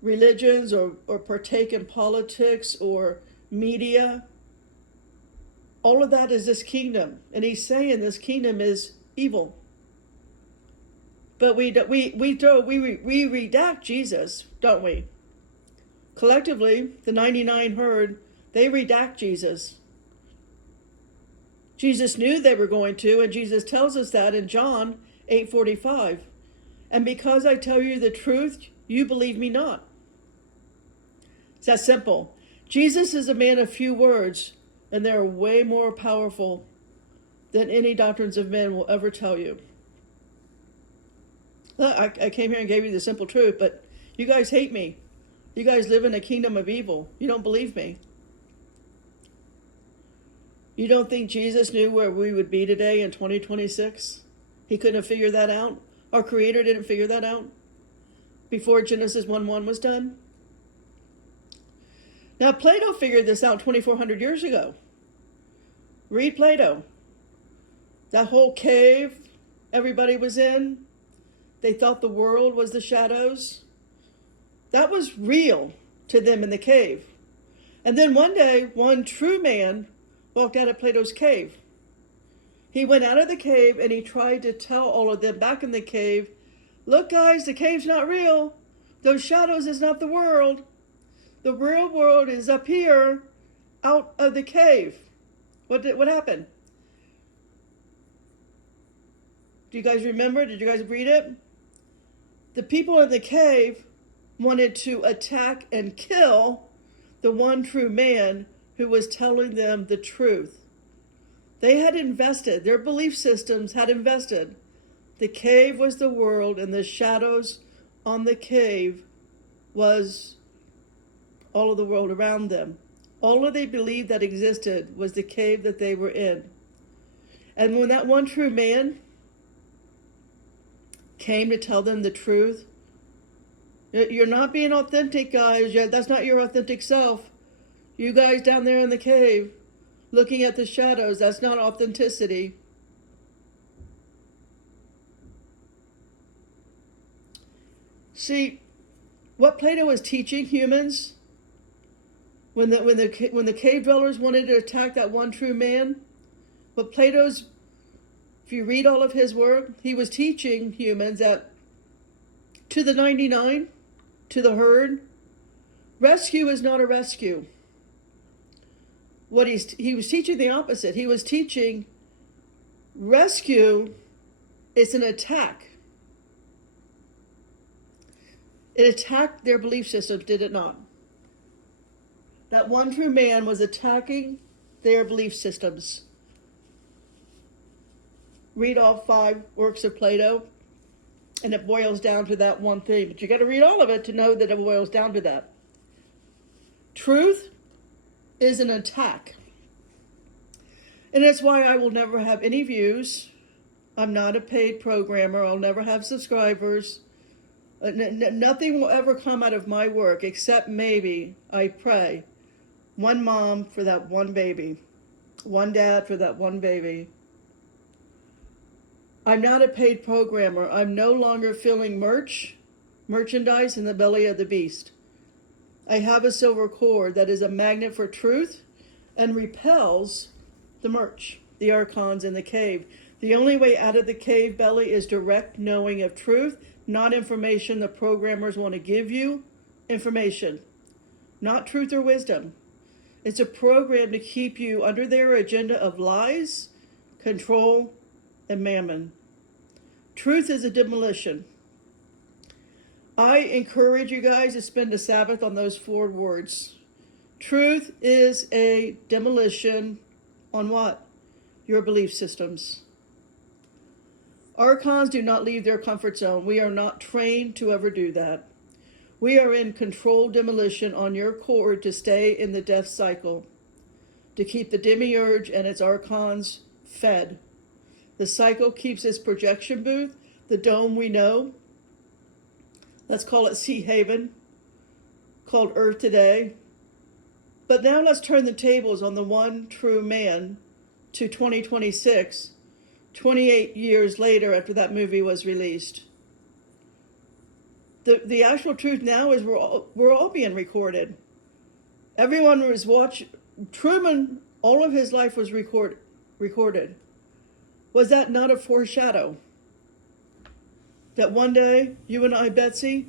religions or partake in politics or media. All of that is this kingdom. And he's saying this kingdom is evil. But we redact Jesus, don't we? Collectively, the 99 herd, they redact Jesus. Jesus knew they were going to, and Jesus tells us that in John 8:45. And because I tell you the truth, you believe me not. It's that simple. Jesus is a man of few words, and they're way more powerful than any doctrines of men will ever tell you. Look, I came here and gave you the simple truth, but you guys hate me. You guys live in a kingdom of evil. You don't believe me. You don't think Jesus knew where we would be today in 2026? He couldn't have figured that out? Our Creator didn't figure that out before Genesis 1:1 was done? Now, Plato figured this out 2,400 years ago. Read Plato. That whole cave everybody was in, they thought the world was the shadows. That was real to them in the cave. And then one day, one true man walked out of Plato's cave. He went out of the cave and he tried to tell all of them back in the cave, look guys, the cave's not real. Those shadows is not the world. The real world is up here, out of the cave. What happened? Do you guys remember? Did you guys read it? The people in the cave wanted to attack and kill the one true man who was telling them the truth. They had invested, their belief systems had invested. The cave was the world, and the shadows on the cave was all of the world around them. All that they believed that existed was the cave that they were in. And when that one true man came to tell them the truth, you're not being authentic, guys. That's not your authentic self. You guys down there in the cave, looking at the shadows, that's not authenticity. See, what Plato was teaching humans, when the cave dwellers wanted to attack that one true man, what Plato's, if you read all of his work, he was teaching humans that to the 99, to the herd, rescue is not a rescue. He was teaching the opposite. He was teaching rescue is an attack. It attacked their belief systems, did it not? That one true man was attacking their belief systems. Read all 5 works of Plato, and it boils down to that one thing. But you got to read all of it to know that it boils down to that. Truth is an attack. And that's why I will never have any views. I'm not a paid programmer. I'll never have subscribers. Nothing will ever come out of my work except maybe, I pray, one mom for that one baby, one dad for that one baby. I'm not a paid programmer. I'm no longer filling merchandise in the belly of the beast. I have a silver cord that is a magnet for truth and repels the merch, the archons in the cave. The only way out of the cave belly is direct knowing of truth, not information the programmers want to give you. Information, not truth or wisdom. It's a program to keep you under their agenda of lies, control, and mammon. Truth is a demolition. I encourage you guys to spend the Sabbath on those 4 words. Truth is a demolition on what? Your belief systems. Archons do not leave their comfort zone. We are not trained to ever do that. We are in controlled demolition on your cord to stay in the death cycle, to keep the demiurge and its archons fed. The cycle keeps its projection booth, the dome we know. Let's call it Sea Haven, called Earth today. But now let's turn the tables on the one true man to 2026, 28 years later after that movie was released. The actual truth now is we're all being recorded. Everyone was watching. Truman, all of his life was recorded. Was that not a foreshadow? That one day, you and I, Betsy,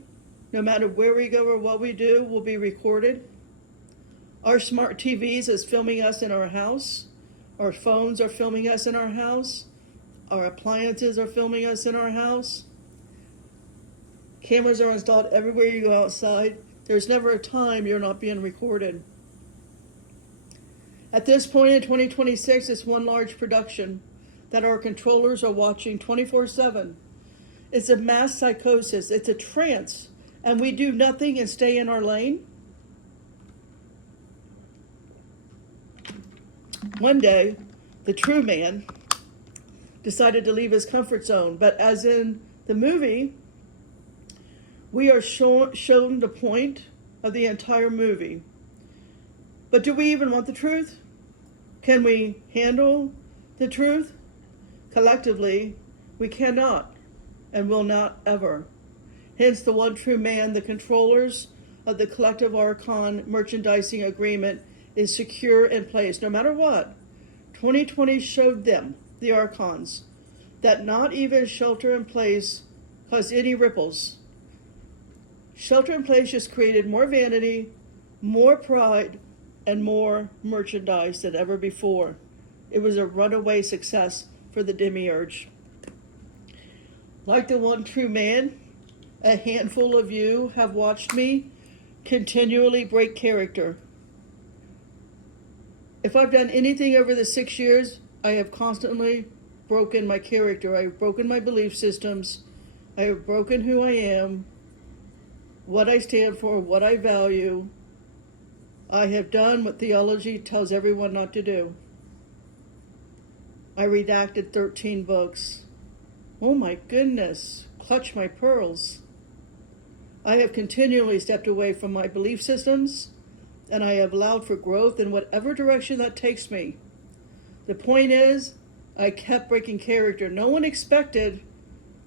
no matter where we go or what we do, will be recorded. Our smart TVs is filming us in our house. Our phones are filming us in our house. Our appliances are filming us in our house. Cameras are installed everywhere you go outside. There's never a time you're not being recorded. At this point in 2026, it's one large production that our controllers are watching 24/7. It's a mass psychosis. It's a trance. And we do nothing and stay in our lane. One day, the true man decided to leave his comfort zone. But as in the movie, we are shown the point of the entire movie. But do we even want the truth? Can we handle the truth? Collectively, we cannot and will not ever. Hence the one true man, the controllers of the collective archon merchandising agreement is secure in place no matter what. 2020 showed them, the archons, that not even shelter in place caused any ripples. Shelter in place just created more vanity, more pride, and more merchandise than ever before. It was a runaway success for the demiurge. Like the one true man, a handful of you have watched me continually break character. If I've done anything over the 6 years, I have constantly broken my character. I have broken my belief systems. I have broken who I am, what I stand for, what I value. I have done what theology tells everyone not to do. I redacted 13 books. Oh my goodness, clutch my pearls. I have continually stepped away from my belief systems, and I have allowed for growth in whatever direction that takes me. The point is, I kept breaking character. No one expected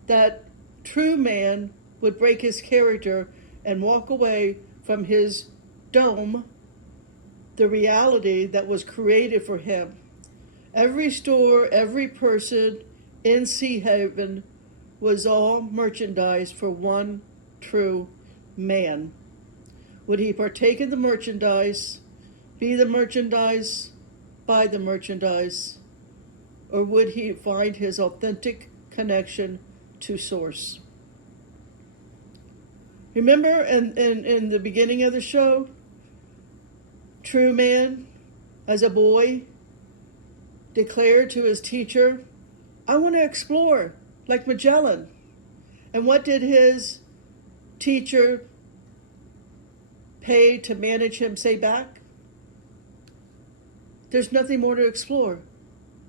that true man would break his character and walk away from his dome, the reality that was created for him. Every store, every person in Sea Haven was all merchandise for one true man. Would he partake in the merchandise, be the merchandise, buy the merchandise, or would he find his authentic connection to source? Remember in the beginning of the show, true man, as a boy, declared to his teacher, I want to explore like Magellan. And what did his teacher paid to manage him say back? There's nothing more to explore.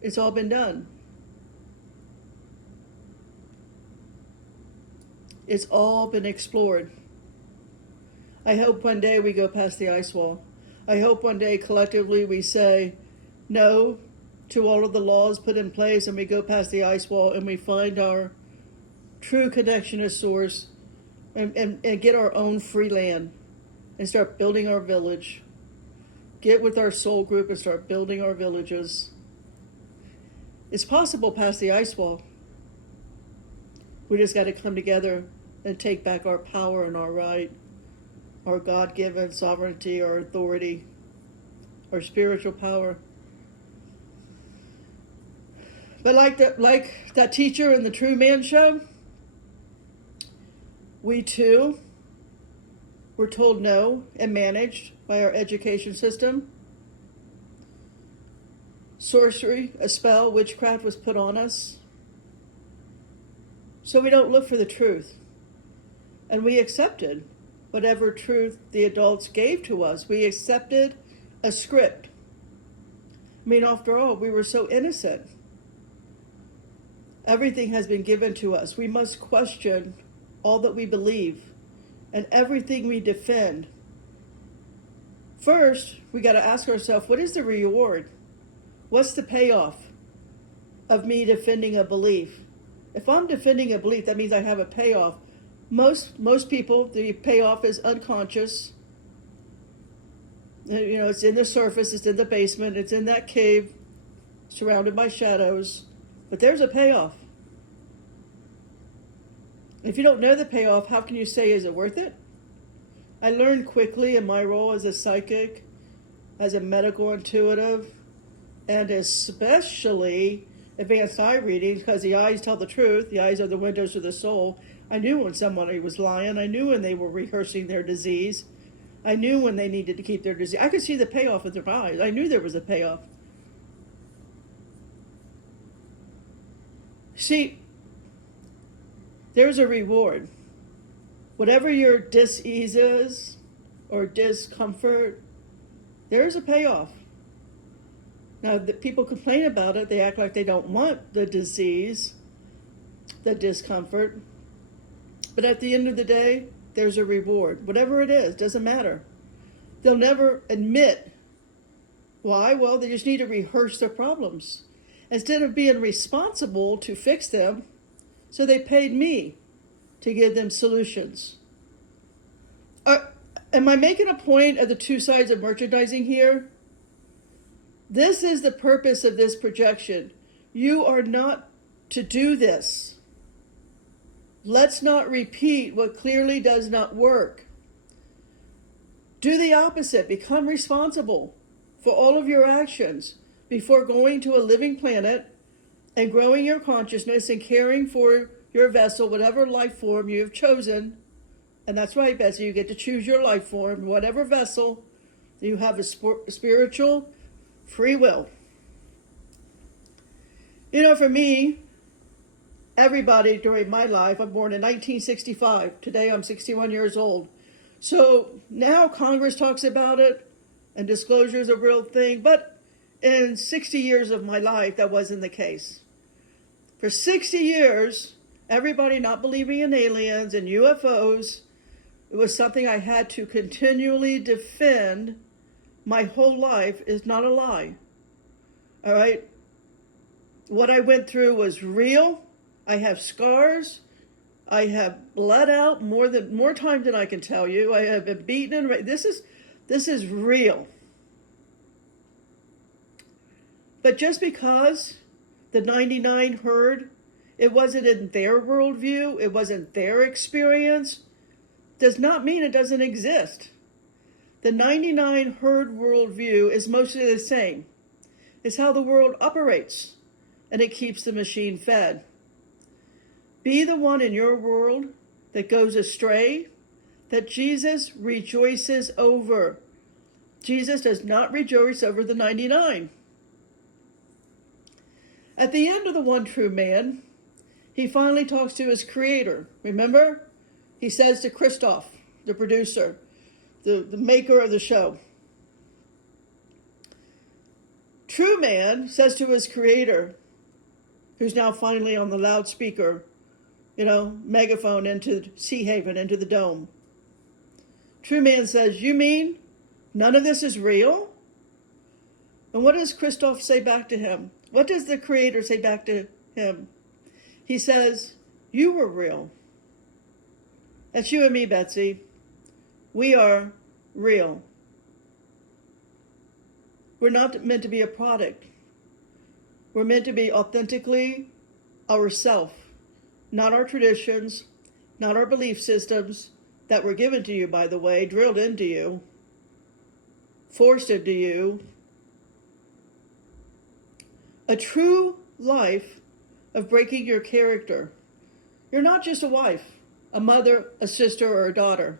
It's all been done. It's all been explored. I hope one day we go past the ice wall. I hope one day collectively we say no to all of the laws put in place, and we go past the ice wall and we find our true connection to source and get our own free land. and start building our village. Get with our soul group and start building our villages. It's possible past the ice wall. We just got to come together and take back our power and our right, our God-given sovereignty, our authority, our spiritual power. But like that teacher in the True Man Show, we too were told no and managed by our education system. Sorcery, a spell, witchcraft was put on us. So we don't look for the truth. And we accepted whatever truth the adults gave to us. We accepted a script. I mean, after all, we were so innocent. Everything has been given to us. We must question all that we believe and everything we defend. First, we got to ask ourselves, what is the reward? What's the payoff of me defending a belief? If I'm defending a belief, that means I have a payoff. Most people, the payoff is unconscious. You know, it's in the surface, it's in the basement, it's in that cave, surrounded by shadows. But there's a payoff. If you don't know the payoff, how can you say, is it worth it? I learned quickly in my role as a psychic, as a medical intuitive, and especially advanced eye readings, because the eyes tell the truth. The eyes are the windows to the soul. I knew when somebody was lying. I knew when they were rehearsing their disease. I knew when they needed to keep their disease. I could see the payoff in their eyes. I knew there was a payoff. See, there's a reward. Whatever your dis-ease is or discomfort, there's a payoff. Now, the people complain about it. They act like they don't want the disease, the discomfort. But at the end of the day, there's a reward. Whatever it is, doesn't matter. They'll never admit. Why? Well, they just need to rehearse their problems instead of being responsible to fix them. So they paid me to give them solutions. Am I making a point of the two sides of merchandising here? This is the purpose of this projection. You are not to do this. Let's not repeat what clearly does not work. Do the opposite. Become responsible for all of your actions before going to a living planet and growing your consciousness and caring for your vessel, whatever life form you have chosen. And that's right, Betsy, you get to choose your life form, whatever vessel. You have a spiritual free will. You know, for me, everybody during my life, I'm born in 1965. Today I'm 61 years old. So now Congress talks about it and disclosure is a real thing. But in 60 years of my life, that wasn't the case. For 60 years, everybody not believing in aliens and UFOs, it was something I had to continually defend. My whole life is not a lie. All right? What I went through was real. I have scars. I have bled out more times than I can tell you. I have been beaten and this is real. But just because the 99 heard, it wasn't in their worldview, it wasn't their experience, does not mean it doesn't exist. The 99 herd worldview is mostly the same. It's how the world operates, and it keeps the machine fed. Be the one in your world that goes astray, that Jesus rejoices over. Jesus does not rejoice over the 99. At the end of the One True Man, he finally talks to his creator. Remember? He says to Christoph, the producer, the maker of the show. True Man says to his creator, who's now finally on the loudspeaker, megaphone into Sea Haven, into the dome. True Man says, you mean none of this is real? And what does Christoph say back to him? What does the creator say back to him? He says, you were real. That's you and me, Betsy. We are real. We're not meant to be a product. We're meant to be authentically ourselves, not our traditions, not our belief systems that were given to you, by the way, drilled into you, forced into you. A true life of breaking your character. You're not just a wife, a mother, a sister, or a daughter.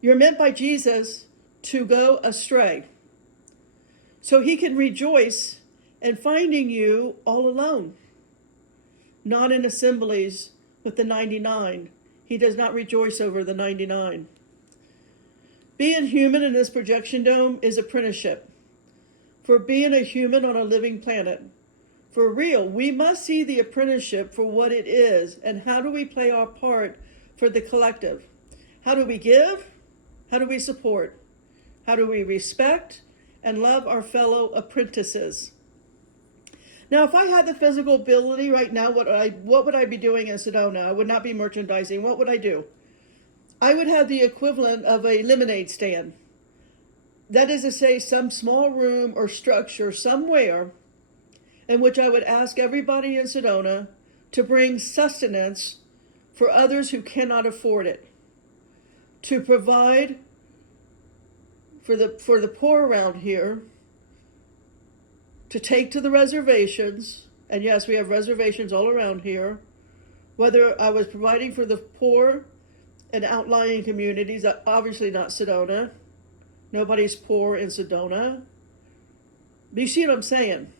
You're meant by Jesus to go astray, so he can rejoice in finding you all alone, not in assemblies with the 99. He does not rejoice over the 99. Being human in this projection dome is apprenticeship. For being a human on a living planet. For real, we must see the apprenticeship for what it is, and how do we play our part for the collective? How do we give? How do we support? How do we respect and love our fellow apprentices? Now, if I had the physical ability right now, what would I be doing in Sedona? I would not be merchandising. What would I do? I would have the equivalent of a lemonade stand. That is to say, some small room or structure somewhere in which I would ask everybody in Sedona to bring sustenance for others who cannot afford it, to provide for the poor around here, to take to the reservations, and yes, we have reservations all around here, whether I was providing for the poor and outlying communities, obviously not Sedona. Nobody's poor in Sedona. But you see what I'm saying?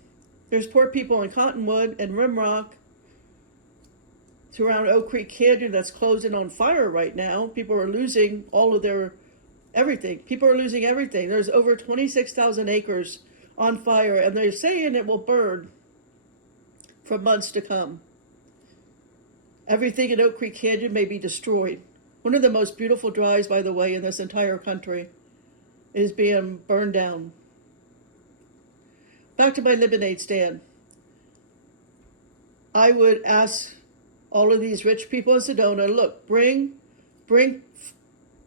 There's poor people in Cottonwood and Rimrock, around Oak Creek Canyon that's closing on fire right now. People are losing all of their everything. People are losing everything. There's over 26,000 acres on fire, and they're saying it will burn for months to come. Everything in Oak Creek Canyon may be destroyed. One of the most beautiful drives, by the way, in this entire country is being burned down. Back to my lemonade stand. I would ask all of these rich people in Sedona, look, bring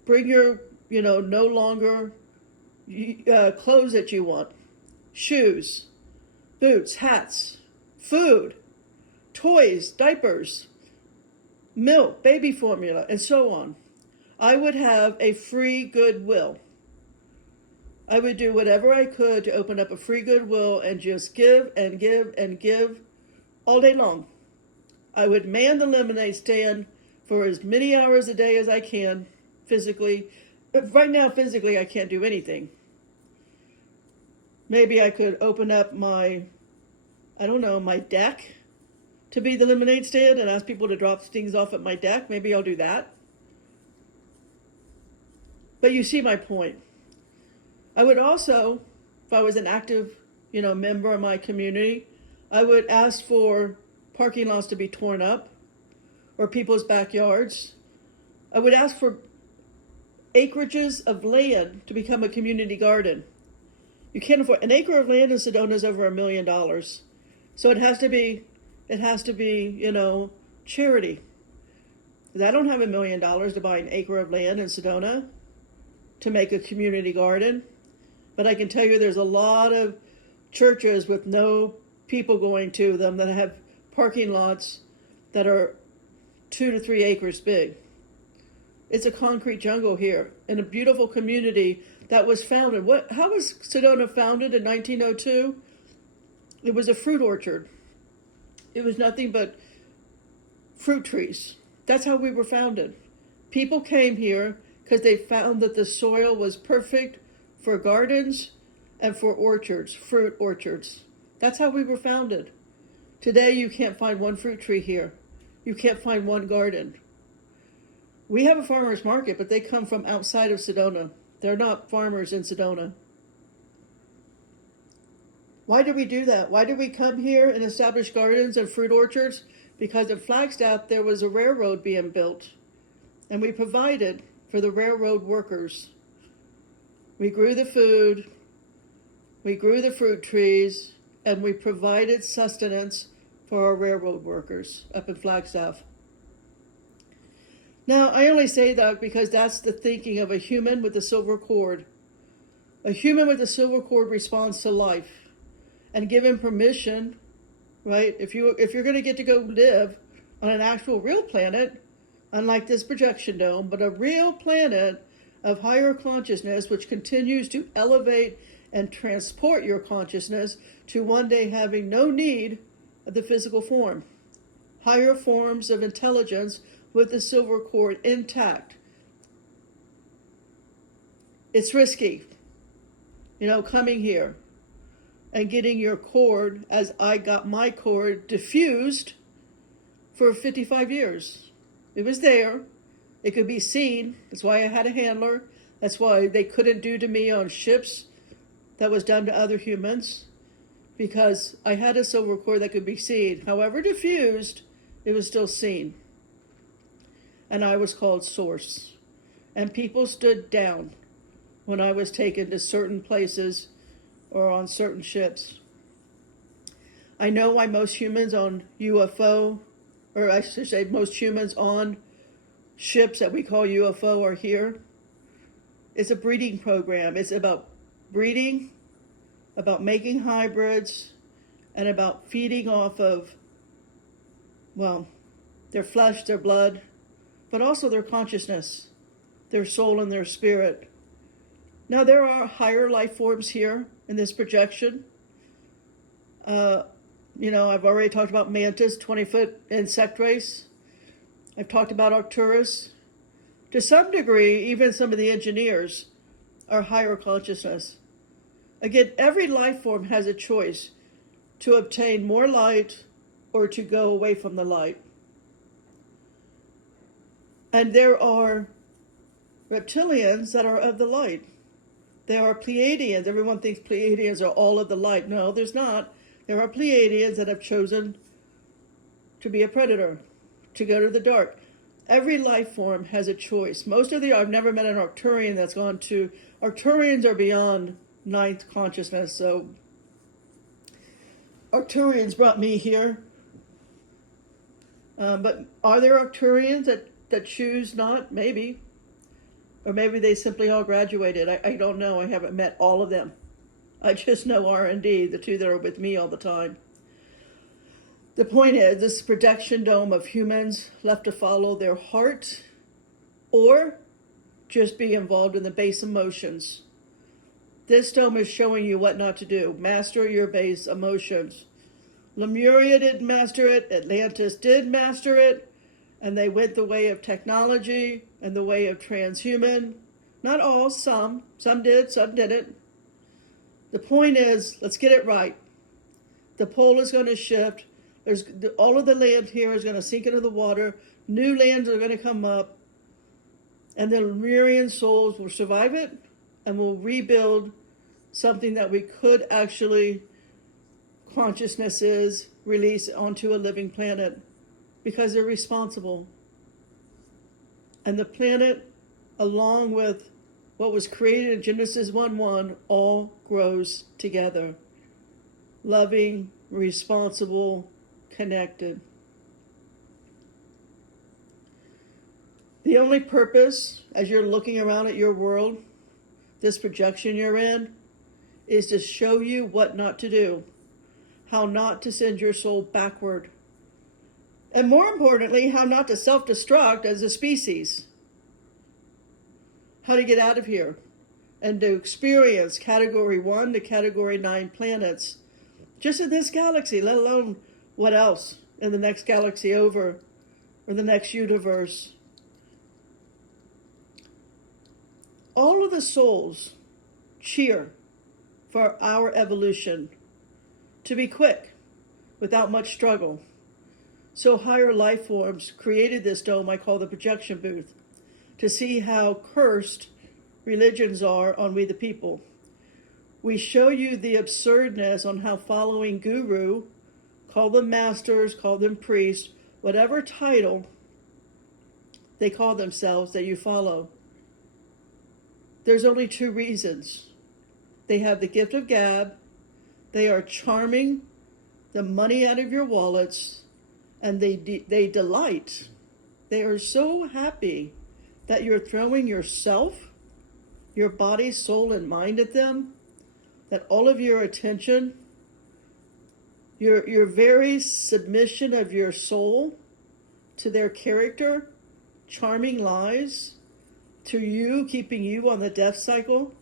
your, no longer clothes that you want, shoes, boots, hats, food, toys, diapers, milk, baby formula, and so on. I would have a free Goodwill. I would do whatever I could to open up a free Goodwill and just give and give and give all day long. I would man the lemonade stand for as many hours a day as I can physically. But right now, physically, I can't do anything. Maybe I could open up my deck to be the lemonade stand and ask people to drop things off at my deck. Maybe I'll do that. But you see my point. I would also, if I was an active, member of my community, I would ask for parking lots to be torn up or people's backyards. I would ask for acreages of land to become a community garden. You can't afford an acre of land in Sedona is over $1 million. So it has to be, charity. Because I don't have $1 million to buy an acre of land in Sedona to make a community garden. But I can tell you there's a lot of churches with no people going to them that have parking lots that are 2 to 3 acres big. It's a concrete jungle here in a beautiful community that was founded. How was Sedona founded in 1902? It was a fruit orchard. It was nothing but fruit trees. That's how we were founded. People came here because they found that the soil was perfect for gardens and for orchards, fruit orchards. That's how we were founded. Today you can't find one fruit tree here. You can't find one garden. We have a farmer's market, but they come from outside of Sedona. They're not farmers in Sedona. Why did we do that? Why did we come here and establish gardens and fruit orchards? Because in Flagstaff there was a railroad being built, and we provided for the railroad workers. We grew the food, we grew the fruit trees, and we provided sustenance for our railroad workers up in Flagstaff. Now, I only say that because that's the thinking of a human with a silver cord. A human with a silver cord responds to life, and given permission, right? If you're going to get to go live on an actual real planet, unlike this projection dome, but a real planet of higher consciousness, which continues to elevate and transport your consciousness to one day having no need of the physical form. Higher forms of intelligence with the silver cord intact. It's risky, coming here and getting your cord, as I got my cord diffused for 55 years. It was there. It could be seen. That's why I had a handler. That's why they couldn't do to me on ships that was done to other humans, because I had a silver cord that could be seen. However diffused, it was still seen. And I was called Source. And people stood down when I was taken to certain places or on certain ships. I know why most humans on UFO, or I should say most humans on ships that we call UFO are here. It's a breeding program. It's about breeding, about making hybrids, and about feeding off of, their flesh, their blood, but also their consciousness, their soul and their spirit. Now, there are higher life forms here in this projection. I've already talked about mantis, 20-foot insect race. I've talked about Arcturus. To some degree, even some of the engineers are higher consciousness. Again, every life form has a choice to obtain more light or to go away from the light. And there are reptilians that are of the light. There are Pleiadians. Everyone thinks Pleiadians are all of the light. No, there's not. There are Pleiadians that have chosen to be a predator, to go to the dark. Every life form has a choice. I've never met an Arcturian that's gone to, Arcturians are beyond ninth consciousness, so Arcturians brought me here. But are there Arcturians that choose not? Maybe. Or maybe they simply all graduated. I don't know. I haven't met all of them. I just know R&D, the two that are with me all the time. The point is, this projection dome of humans left to follow their heart or just be involved in the base emotions. This dome is showing you what not to do. Master your base emotions. Lemuria didn't master it. Atlantis did master it. And they went the way of technology and the way of transhuman. Not all, some. Some did, some didn't. The point is, let's get it right. The pole is going to shift. All of the land here is going to sink into the water. New lands are going to come up. And the Lemurian souls will survive it and will rebuild something that we could actually, consciousness is, release onto a living planet. Because they're responsible. And the planet, along with what was created in Genesis 1:1, all grows together. Loving, responsible, connected. The only purpose, as you're looking around at your world, this projection you're in, is to show you what not to do. How not to send your soul backward. And more importantly, how not to self-destruct as a species. How to get out of here and to experience category 1 to category 9 planets just in this galaxy, let alone what else in the next galaxy over or the next universe. All of the souls cheer for our evolution to be quick without much struggle. So higher life forms created this dome I call the projection booth to see how cursed religions are on we the people. We show you the absurdness on how following guru, call them masters, call them priests, whatever title they call themselves that you follow. There's only two reasons. They have the gift of gab, they are charming the money out of your wallets, and they delight They are so happy that you're throwing yourself, your body, soul, and mind at them, that all of your attention, your very submission of your soul to their character, charming lies, to you, keeping you on the death cycle.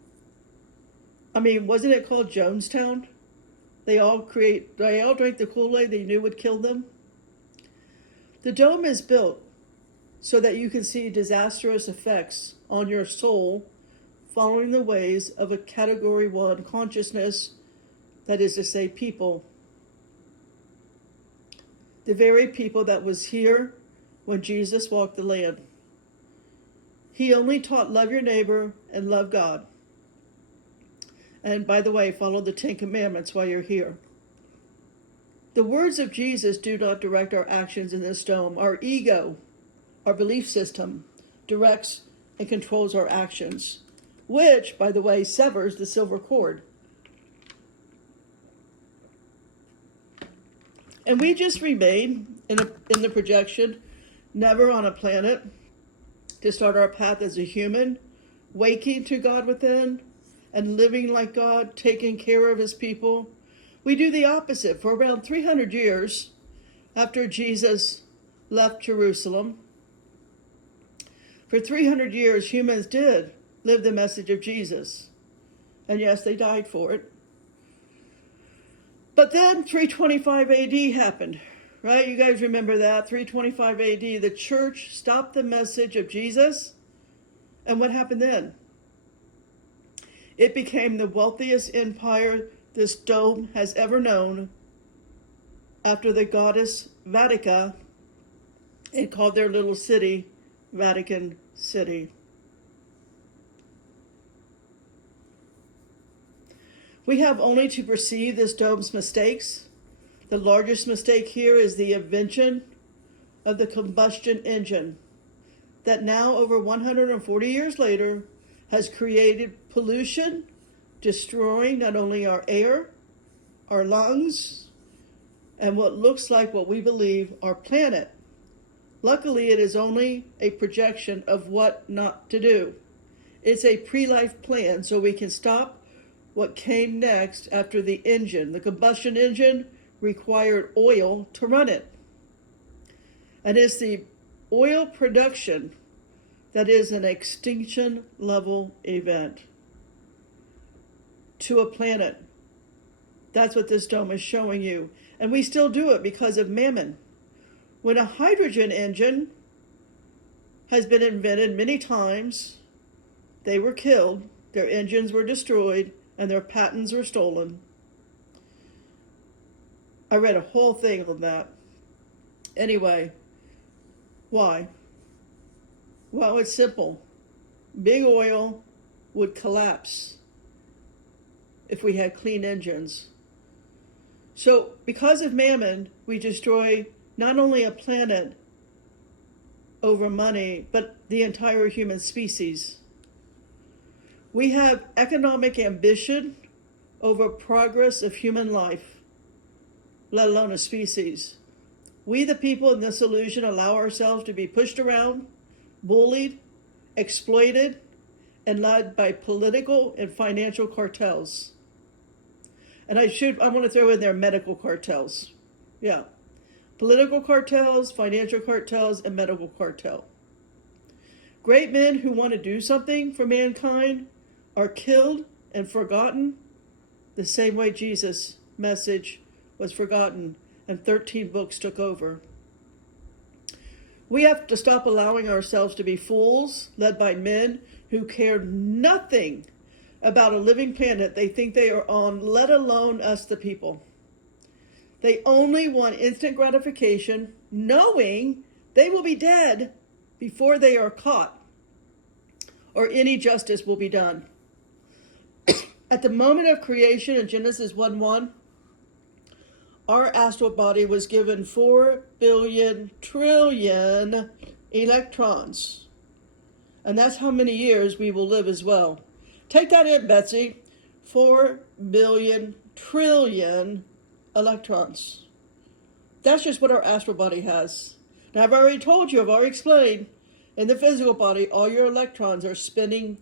I mean, wasn't it called Jonestown? They all drank the Kool-Aid they knew would kill them. The dome is built so that you can see disastrous effects on your soul following the ways of a Category 1 consciousness, that is to say, people. The very people that was here when Jesus walked the land. He only taught love your neighbor and love God. And by the way, follow the 10 Commandments while you're here. The words of Jesus do not direct our actions in this dome. Our ego, our belief system, directs and controls our actions, which, by the way, severs the silver cord. And we just remain in the projection, never on a planet, to start our path as a human, waking to God within, and living like God, taking care of his people. We do the opposite. For around 300 years after Jesus left Jerusalem, for 300 years humans did live the message of Jesus. And yes, they died for it. But then 325 AD happened, right? You guys remember that? 325 AD, the church stopped the message of Jesus. And what happened then? It became the wealthiest empire this dome has ever known after the goddess Vatica, and called their little city Vatican City. We have only to perceive this dome's mistakes. The largest mistake here is the invention of the combustion engine that now, over 140 years later, has created pollution, destroying not only our air, our lungs, and what looks like what we believe our planet. Luckily, it is only a projection of what not to do. It's a pre-life plan so we can stop what came next after the engine. The combustion engine required oil to run it. And it's the oil production that is an extinction level event to a planet. That's what this dome is showing you. And we still do it because of mammon. When a hydrogen engine has been invented many times, they were killed, their engines were destroyed, and their patents were stolen. I read a whole thing on that. Anyway, why? Well, it's simple. Big oil would collapse if we had clean engines. So, because of mammon, we destroy not only a planet over money, but the entire human species. We have economic ambition over progress of human life, let alone a species. We, the people in this illusion, allow ourselves to be pushed around, bullied, exploited, and led by political and financial cartels. And I want to throw in there medical cartels. Yeah. Political cartels, financial cartels, and medical cartel. Great men who want to do something for mankind are killed and forgotten the same way Jesus' message was forgotten and 13 books took over. We have to stop allowing ourselves to be fools led by men who care nothing about a living planet they think they are on, let alone us the people. They only want instant gratification, knowing they will be dead before they are caught or any justice will be done. At the moment of creation in Genesis 1:1, our astral body was given 4 billion trillion electrons. And that's how many years we will live as well. Take that in, Betsy. 4 billion trillion electrons. That's just what our astral body has. Now, I've already told you, I've already explained, in the physical body, all your electrons are spinning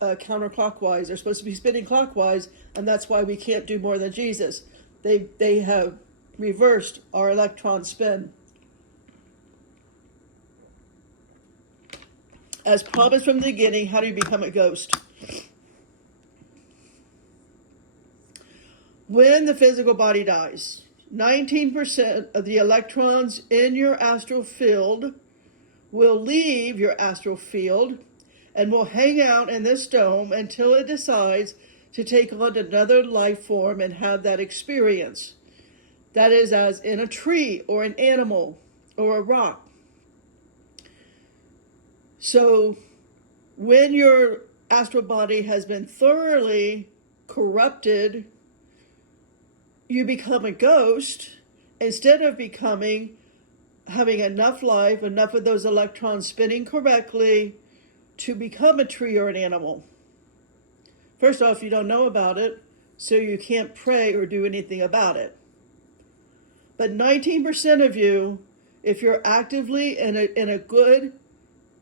counterclockwise. They're supposed to be spinning clockwise, and that's why we can't do more than Jesus. They have reversed our electron spin. As promised from the beginning, how do you become a ghost? When the physical body dies, 19% of the electrons in your astral field will leave your astral field and will hang out in this dome until it decides to take on another life form and have that experience. That is, as in a tree or an animal or a rock. So when your astral body has been thoroughly corrupted, you become a ghost instead of having enough life, enough of those electrons spinning correctly to become a tree or an animal. First off, you don't know about it, so you can't pray or do anything about it. But 19% of you, if you're actively in a good,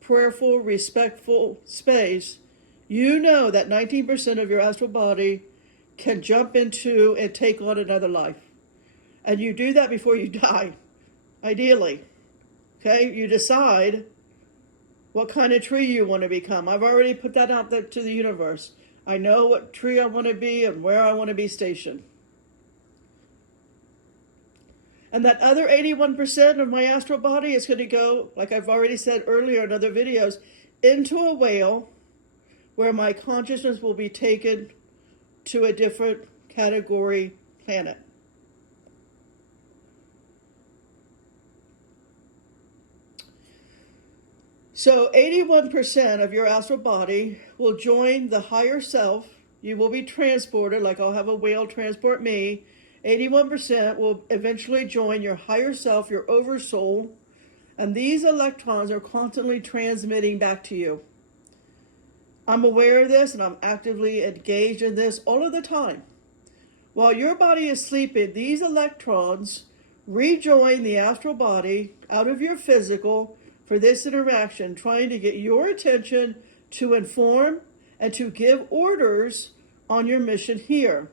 prayerful, respectful space, you know that 19% of your astral body can jump into and take on another life. And you do that before you die, ideally. Okay? You decide what kind of tree you want to become. I've already put that out there to the universe. I know what tree I want to be and where I want to be stationed. And that other 81% of my astral body is going to go, like I've already said earlier in other videos, into a whale where my consciousness will be taken to a different category planet. So 81% of your astral body will join the higher self. You will be transported, like I'll have a whale transport me. 81% will eventually join your higher self, your oversoul, and these electrons are constantly transmitting back to you. I'm aware of this and I'm actively engaged in this all of the time. While your body is sleeping, these electrons rejoin the astral body out of your physical for this interaction, trying to get your attention to inform and to give orders on your mission here.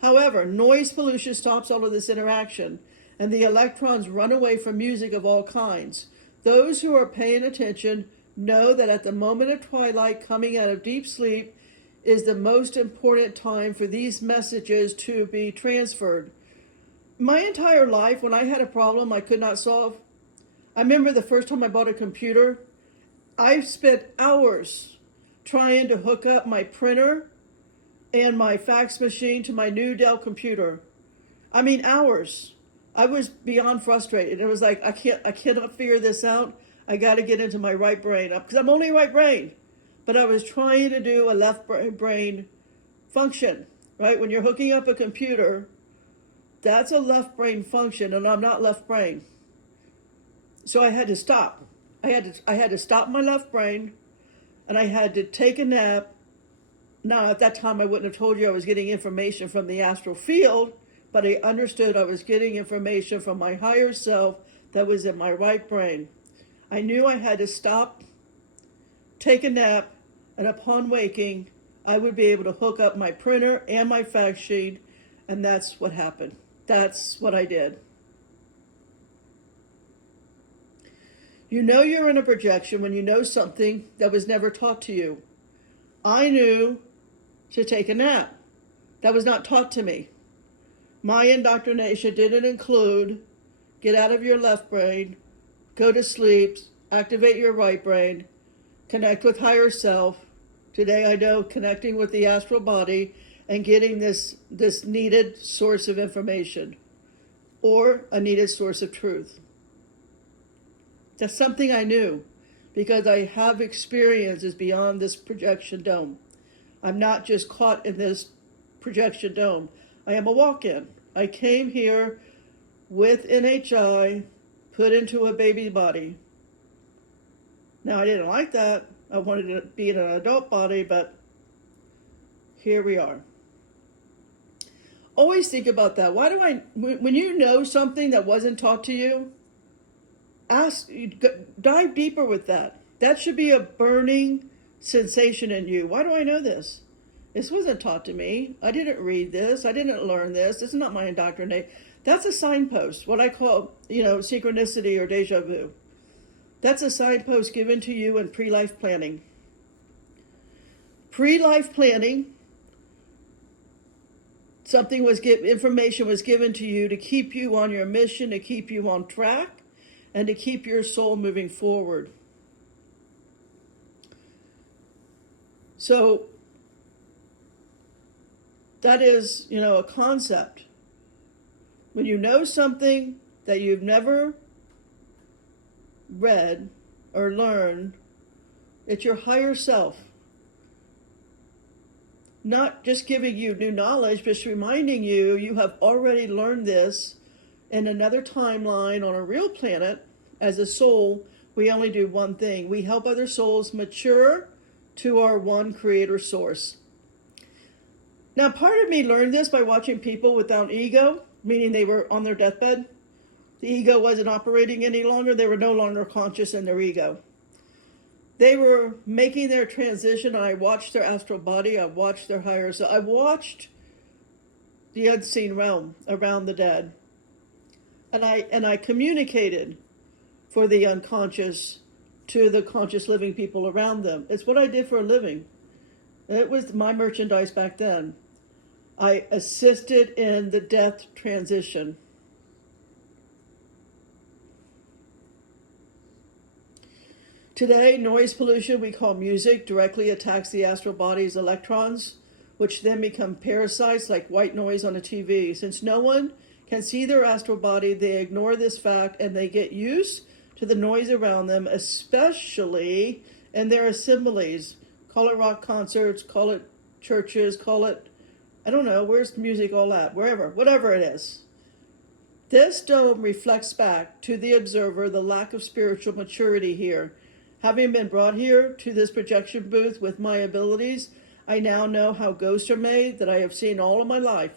However, noise pollution stops all of this interaction, and the electrons run away from music of all kinds. Those who are paying attention know that at the moment of twilight, coming out of deep sleep, is the most important time for these messages to be transferred. My entire life, when I had a problem I could not solve, I remember the first time I bought a computer, I spent hours trying to hook up my printer and my fax machine to my new Dell computer. I mean, hours. I was beyond frustrated. It was like, I cannot figure this out. I got to get into my right brain, because I'm only right brain. But I was trying to do a left brain function, right? When you're hooking up a computer, that's a left brain function, and I'm not left brain. So I had to stop. I had to stop my left brain, and I had to take a nap. Now, at that time, I wouldn't have told you I was getting information from the astral field, but I understood I was getting information from my higher self that was in my right brain. I knew I had to stop, take a nap, and upon waking, I would be able to hook up my printer and my fax sheet, and that's what happened. That's what I did. You know you're in a projection when you know something that was never taught to you. I knew to take a nap. That was not taught to me. My indoctrination didn't include get out of your left brain, go to sleep, activate your right brain, connect with higher self. Today I know connecting with the astral body and getting this needed source of information or a needed source of truth. That's something I knew because I have experiences beyond this projection dome. I'm not just caught in this projection dome. I am a walk-in. I came here with NHI, put into a baby body. Now, I didn't like that. I wanted to be in an adult body, but here we are. Always think about that. When you know something that wasn't taught to you, dive deeper with that. That should be a burning sensation in you. Why do I know this? This wasn't taught to me. I didn't read this. I didn't learn this. This is not my indoctrination. That's a signpost, what I call, synchronicity or deja vu. That's a signpost given to you in pre-life planning. Pre-life planning, information was given to you to keep you on your mission, to keep you on track, and to keep your soul moving forward. So that is, a concept. When you know something that you've never read or learned, it's your higher self. Not just giving you new knowledge, but just reminding you, you have already learned this in another timeline on a real planet. As a soul, we only do one thing. We help other souls mature to our one creator source. Now, part of me learned this by watching people without ego, meaning they were on their deathbed. The ego wasn't operating any longer. They were no longer conscious in their ego. They were making their transition. I watched their astral body. I watched their higher self. I watched the unseen realm around the dead. And I communicated for the unconscious to the conscious living people around them. It's what I did for a living. It was my merchandise back then. I assisted in the death transition. Today, noise pollution we call music directly attacks the astral body's electrons, which then become parasites like white noise on a TV. Since no one can see their astral body, they ignore this fact and they get used to the noise around them, especially in their assemblies. Call it rock concerts, call it churches, call it, I don't know, where's music all at? Wherever, whatever it is. This dome reflects back to the observer the lack of spiritual maturity here. Having been brought here to this projection booth with my abilities, I now know how ghosts are made that I have seen all of my life.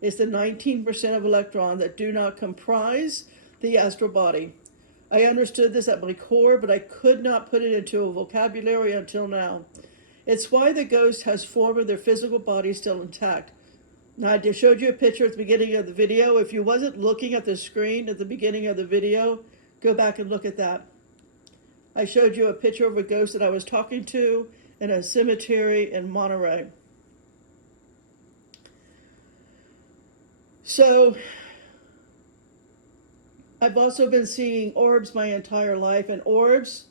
It's the 19% of electrons that do not comprise the astral body. I understood this at my core, but I could not put it into a vocabulary until now. It's why the ghost has form of their physical body still intact. Now, I just showed you a picture at the beginning of the video. If you wasn't looking at the screen at the beginning of the video, go back and look at that. I showed you a picture of a ghost that I was talking to in a cemetery in Monterey. So, I've also been seeing orbs my entire life, and orbs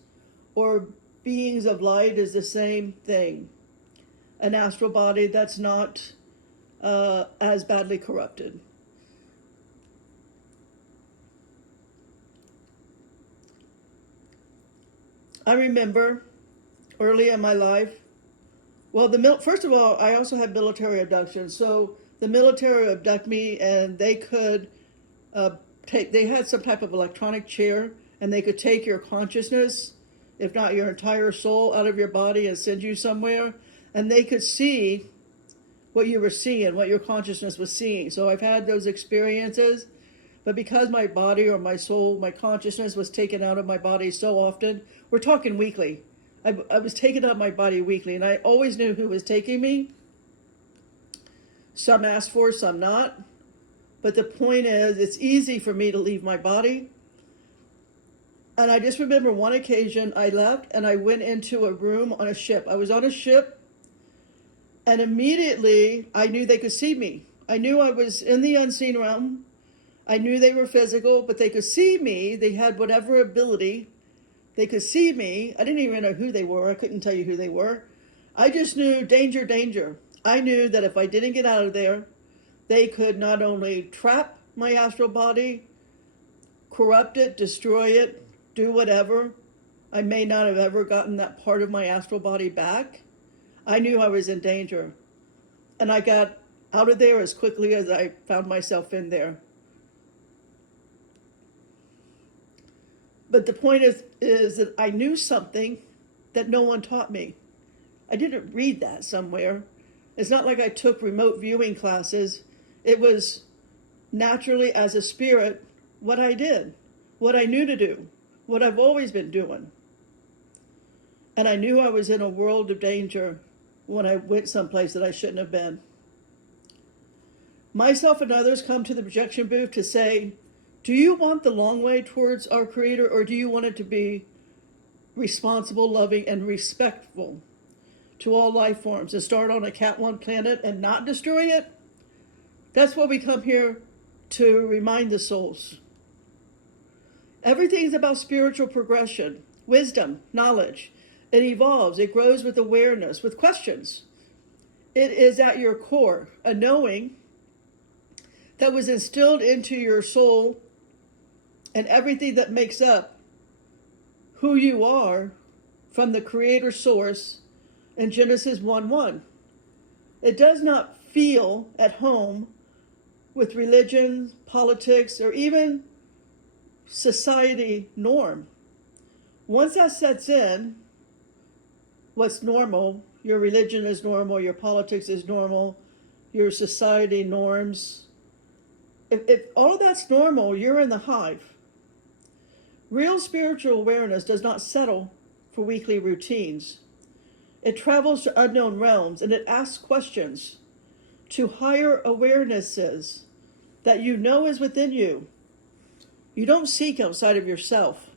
or beings of light is the same thing. An astral body that's not as badly corrupted. I remember early in my life, well, first of all, I also had military abductions. So the military abduct me, and they could they had some type of electronic chair, and they could take your consciousness, if not your entire soul, out of your body and send you somewhere, and they could see what you were seeing, what your consciousness was seeing. So I've had those experiences, but because my body or my soul, my consciousness was taken out of my body so often, we're talking weekly. I was taken out of my body weekly, and I always knew who was taking me. Some asked for, some not. But the point is, it's easy for me to leave my body. And I just remember one occasion I left and I went into a room on a ship. I was on a ship, and immediately I knew they could see me. I knew I was in the unseen realm. I knew they were physical, but they could see me. They had whatever ability. They could see me. I didn't even know who they were. I couldn't tell you who they were. I just knew danger, danger. I knew that if I didn't get out of there, they could not only trap my astral body, corrupt it, destroy it, do whatever. I may not have ever gotten that part of my astral body back. I knew I was in danger. And I got out of there as quickly as I found myself in there. But the point is that I knew something that no one taught me. I didn't read that somewhere. It's not like I took remote viewing classes. It was naturally, as a spirit, what I did, what I knew to do, what I've always been doing. And I knew I was in a world of danger when I went someplace that I shouldn't have been. Myself and others come to the projection booth to say, do you want the long way towards our Creator, or do you want it to be responsible, loving, and respectful to all life forms and start on a Cat 1 planet and not destroy it? That's what we come here to remind the souls. Everything's about spiritual progression, wisdom, knowledge. It evolves, it grows with awareness, with questions. It is at your core, a knowing that was instilled into your soul, and everything that makes up who you are from the Creator source in Genesis 1:1. It does not feel at home with religion, politics, or even society norm. Once that sets in, what's normal, your religion is normal, your politics is normal, your society norms. If all of that's normal, you're in the hive. Real spiritual awareness does not settle for weekly routines. It travels to unknown realms, and it asks questions to higher awarenesses that you know is within you. You don't seek outside of yourself.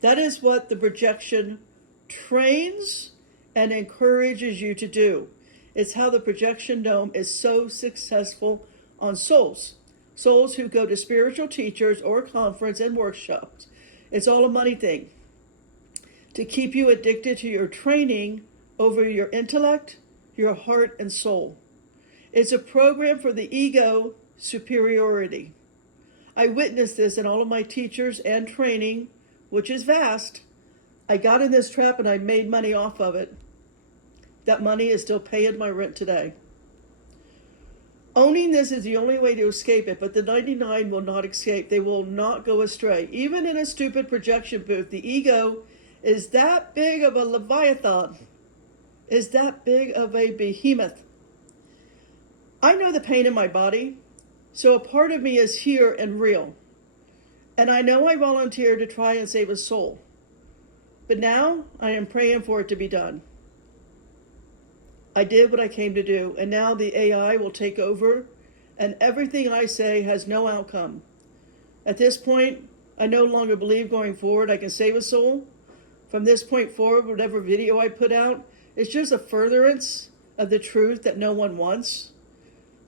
That is what the projection trains and encourages you to do. It's how the projection dome is so successful on souls. Souls who go to spiritual teachers or conference and workshops. It's all a money thing. To keep you addicted to your training over your intellect, your heart, and soul. It's a program for the ego superiority. I witnessed this in all of my teachers and training, which is vast. I got in this trap and I made money off of it. That money is still paying my rent today. Owning this is the only way to escape it, but the 99 will not escape. They will not go astray. Even in a stupid projection booth, the ego is that big of a leviathan, is that big of a behemoth. I know the pain in my body, so a part of me is here and real. And I know I volunteered to try and save a soul. But now I am praying for it to be done. I did what I came to do, and now the AI will take over, and everything I say has no outcome. At this point, I no longer believe going forward I can save a soul. From this point forward, whatever video I put out, it's just a furtherance of the truth that no one wants.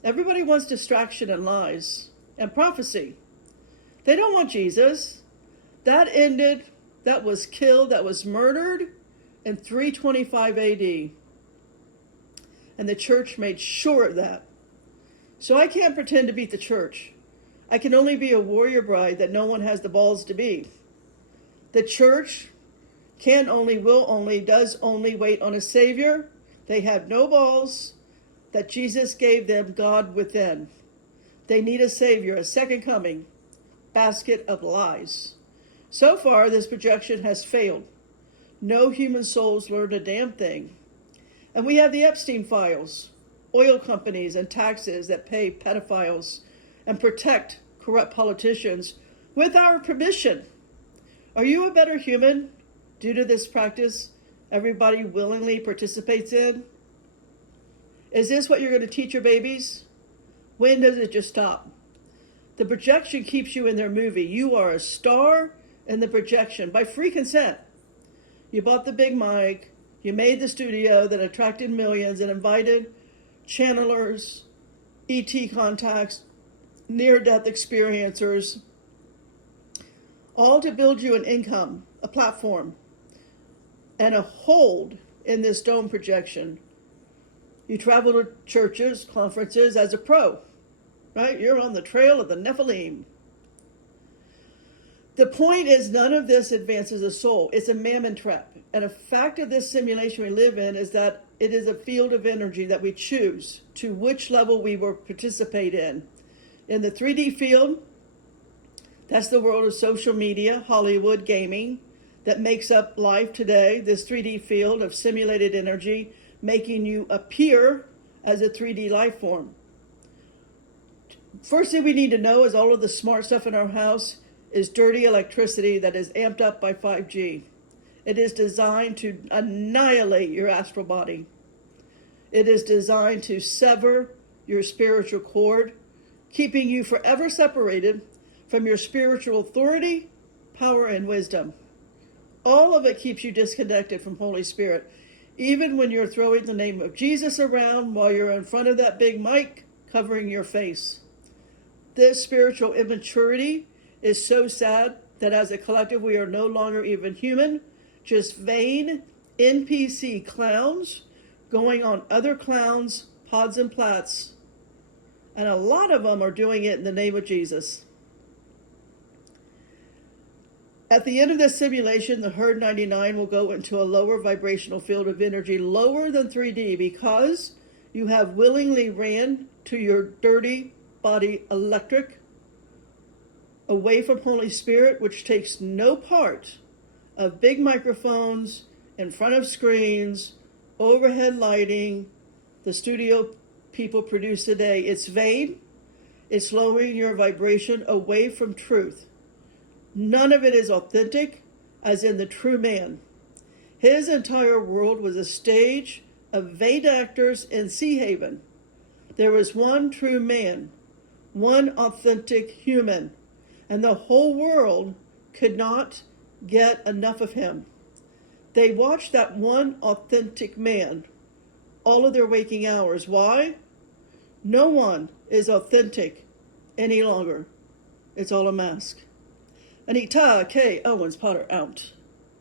Everybody wants distraction and lies and prophecy. They don't want Jesus. That ended, that was killed, that was murdered in 325 AD. And the church made sure of that. So I can't pretend to beat the church. I can only be a warrior bride that no one has the balls to be. The church can only, will only, does only wait on a Savior. They have no balls that Jesus gave them, God within. They need a Savior, a second coming. Basket of lies. So far, this projection has failed. No human souls learned a damn thing. And we have the Epstein files, oil companies and taxes that pay pedophiles and protect corrupt politicians with our permission. Are you a better human due to this practice everybody willingly participates in? Is this what you're going to teach your babies? When does it just stop? The projection keeps you in their movie. You are a star in the projection by free consent. You bought the big mic. You made the studio that attracted millions and invited channelers, ET contacts, near-death experiencers, all to build you an income, a platform, and a hold in this dome projection. You travel to churches, conferences as a pro, right? You're on the trail of the Nephilim. The point is, none of this advances a soul. It's a mammon trap. And a fact of this simulation we live in is that it is a field of energy that we choose to which level we will participate in. In the 3D field, that's the world of social media, Hollywood, gaming, that makes up life today, this 3D field of simulated energy, making you appear as a 3D life form. First thing we need to know is all of the smart stuff in our house is dirty electricity that is amped up by 5G. It is designed to annihilate your astral body. It is designed to sever your spiritual cord, keeping you forever separated from your spiritual authority, power, and wisdom. All of it keeps you disconnected from Holy Spirit, even when you're throwing the name of Jesus around while you're in front of that big mic covering your face. This spiritual immaturity is so sad that as a collective we are no longer even human, just vain NPC clowns going on other clowns' pods and plats. And a lot of them are doing it in the name of Jesus. At the end of this simulation, the Herd 99 will go into a lower vibrational field of energy, lower than 3D, because you have willingly ran to your dirty body electric, away from Holy Spirit, which takes no part of big microphones in front of screens, overhead lighting, the studio people produce today. It's vain. It's lowering your vibration away from truth. None of it is authentic, as in the true man. His entire world was a stage of vain actors in Sea Haven. There was one true man, one authentic human, and the whole world could not get enough of him. They watched that one authentic man all of their waking hours. Why? No one is authentic any longer. It's all a mask. Anita K. Owens Potter out.